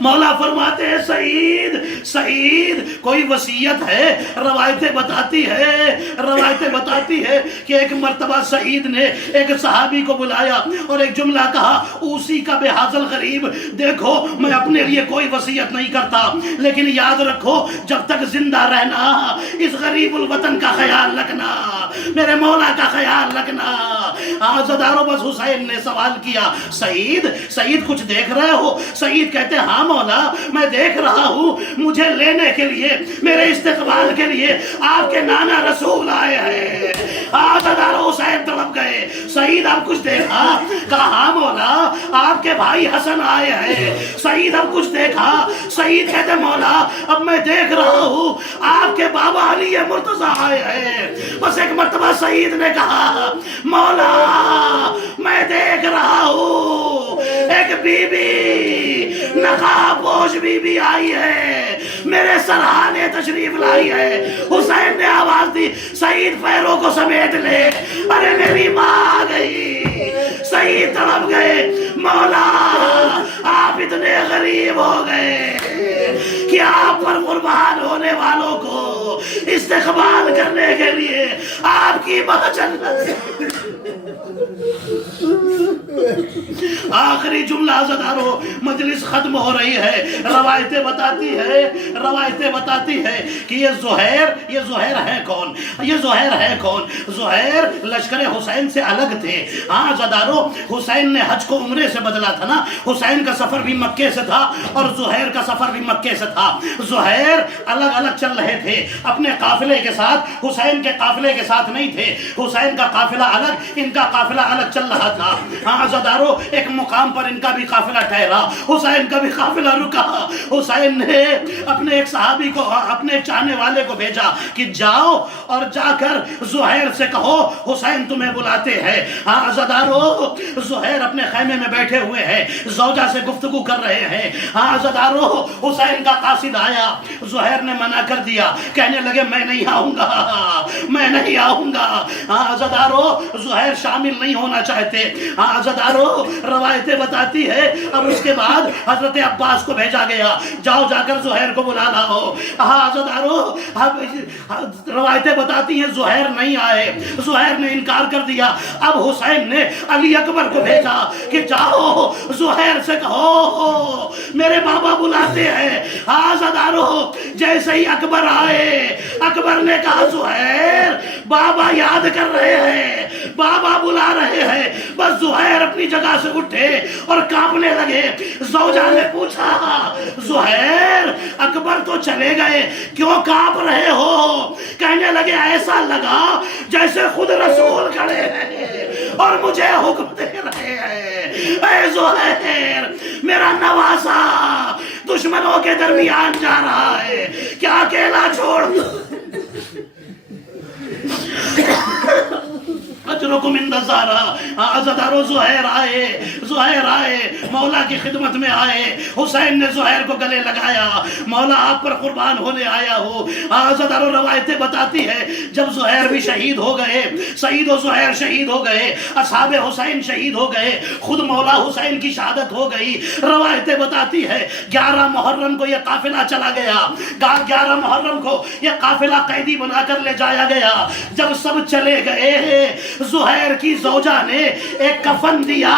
مولا فرماتے ہیں سعید کوئی وصیت ہے؟ روایتیں بتاتی ہے کہ ایک مرتبہ سعید نے ایک صحابی کو بلایا اور ایک جملہ کہا اوسی کا بے حاصل غریب, دیکھو میں اپنے لیے کوئی وصیت نہیں کرتا لیکن یاد رکھو جب تک زندہ رہنا اس غریب الوطن کا خیال رکھنا, میرے مولا کا خیال رکھنا. عزادارو بس حسین نے سوال کیا سعید کچھ دیکھ رہے ہو؟ سعید کہتے ہاں مولا میں دیکھ رہا ہوں, مجھے لینے کے لیے میرے استقبال کے لیے آپ کے نانا رسول آئے ہیں. عزادارو حسین تڑپ گئے. سعید اب کچھ دیکھا؟ کہا ہاں مولا آپ کے بھائی حسن آئے ہیں. سعید اب کچھ دیکھا؟ سعید کہتے مولا اب میں دیکھ رہا ہوں آپ کے بابا علی مرتضیٰ آئے ہیں. بس ایک مرتبہ سعید نے کہا مولا میں دیکھ رہا ہوں ایک بی بی نقاب پوش بی بی آئی ہے, میرے سرحانے تشریف لائی ہے. حسین نے آواز دی سعید پیروں کو سمیٹ لے, ارے میری ماں آ گئی. سعید تڑپ گئے مولا آپ اتنے غریب ہو گئے کہ آپ پر قربان ہونے والوں کو استقبال کرنے کے لیے آپ کی ماں جنت آخری جملہ عزادارو، مجلس ختم ہو رہی ہے، روایتیں بتاتی ہے کہ یہ زہیر ہے کون؟ یہ زہیر ہے کون؟ زہیر لشکر حسین سے الگ تھے. ہاں عزادارو، حسین نے حج کو عمرے سے بدلا تھا نا. حسین کا سفر بھی مکے سے تھا اور زہیر کا سفر بھی مکے سے تھا. زہیر الگ الگ چل رہے تھے اپنے قافلے کے ساتھ، حسین کے قافلے کے ساتھ نہیں تھے. حسین کا قافلہ الگ، ان کا قافلہ الگ چل رہا تھا. ہاں عزادارو، ایک مقام پر ان کا بھی قافلہ ٹھہرا، حسین کا بھی قافلہ رکا. حسین نے اپنے ایک صحابی کو، اپنے ایک چاہنے والے کو بھیجا کہ جاؤ اور جا کر زہیر سے کہو حسین تمہیں بلاتے ہیں. ہاں عزادارو، زہیر اپنے خیمے میں بیٹھے ہوئے ہیں، زوجہ سے گفتگو کر رہے ہیں. ہاں عزادارو، حسین کا قاصد آیا، زہیر نے منع کر دیا، کہنے لگے میں نہیں آؤں گا. ہاں عزادارو، زہیر شامل نہیں ہونا چاہتے. ہاں عزادارو، روایتیں بتاتی ہے اور اس کے بعد حضرت عباس کو بھیجا گیا، جاؤ جا کر زہیر کو بلا لاؤ. ہاں عزادارو، روایتیں بتاتی ہیں زہیر نہیں آئے، زہیر نے انکار کر دیا. اب حسین نے علی اکبر کو بھیجا کہ جاؤ زہیر سے کہو میرے بابا بلاتے ہیں. ہاں عزادارو، جیسے ہی اکبر آئے، اکبر نے کہا زہیر بابا یاد کر رہے ہیں، بابا بلا رہے ہیں. بس زہیر اپنی جگہ سے اٹھے اور کانپنے لگے. زوجہ نے پوچھا زہیر اکبر تو چلے گئے، کیوں کانپ رہے ہو؟ کہنے لگے ایسا لگا جیسے خود رسول کھڑے ہیں اور مجھے حکم دے رہے ہیں. اے زہیر، میرا نواسا دشمنوں کے درمیان جا رہا ہے، کیا اکیلا چھوڑ اجرکم عند زہرا. عزادارو، زہیر آئے، مولا کی خدمت میں آئے. حسین نے زہیر کو گلے لگایا، مولا آپ پر قربان ہونے آیا ہو. عزادارو، روایتیں بتاتی ہے جب زہیر بھی شہید ہو گئے، سعید و زہیر شہید ہو گئے، اصحاب حسین شہید ہو گئے، خود مولا حسین کی شہادت ہو گئی. روایتیں بتاتی ہے 11 محرم کو یہ قافلہ چلا گیا، 11 محرم کو یہ قافلہ قیدی بنا کر لے جایا گیا. جب سب چلے گئے، زہیر کی زوجہ نے ایک کفن دیا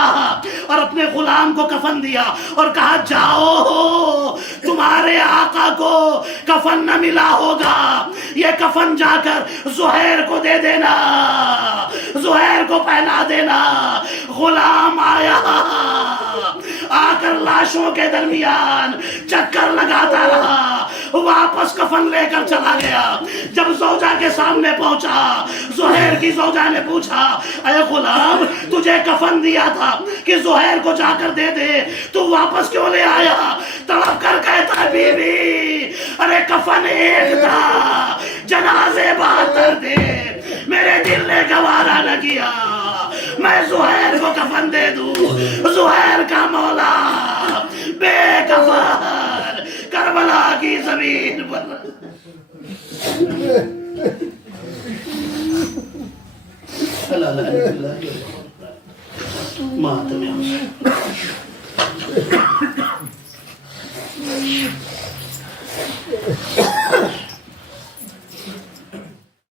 اور اپنے غلام کو کفن دیا اور کہا جاؤ تمہارے آقا کو کفن نہ ملا ہوگا، یہ کفن جا کر زہیر کو دے دینا، زہیر کو پہنا دینا. غلام آیا، آ کر لاشوں کے درمیان چکر لگاتا رہا، واپس کفن لے کر چلا گیا. جب زوجہ کے سامنے پہنچا، زہیر کی زوجہ نے پوچھا اے غلام، تجھے کفن دیا تھا کہ زہیر کو جا کر دے دے، تو واپس کیوں لے آیا؟ تڑپ کر کہتا ہے بی بی، ارے کفن ایک تھا، جنازے 72 تھے، میرے دل نے گوارا نہ کیا میں زہیر کو کفن دے دوں. زہیر کا مولا بے کفن کربلا کی زمین پر ماتم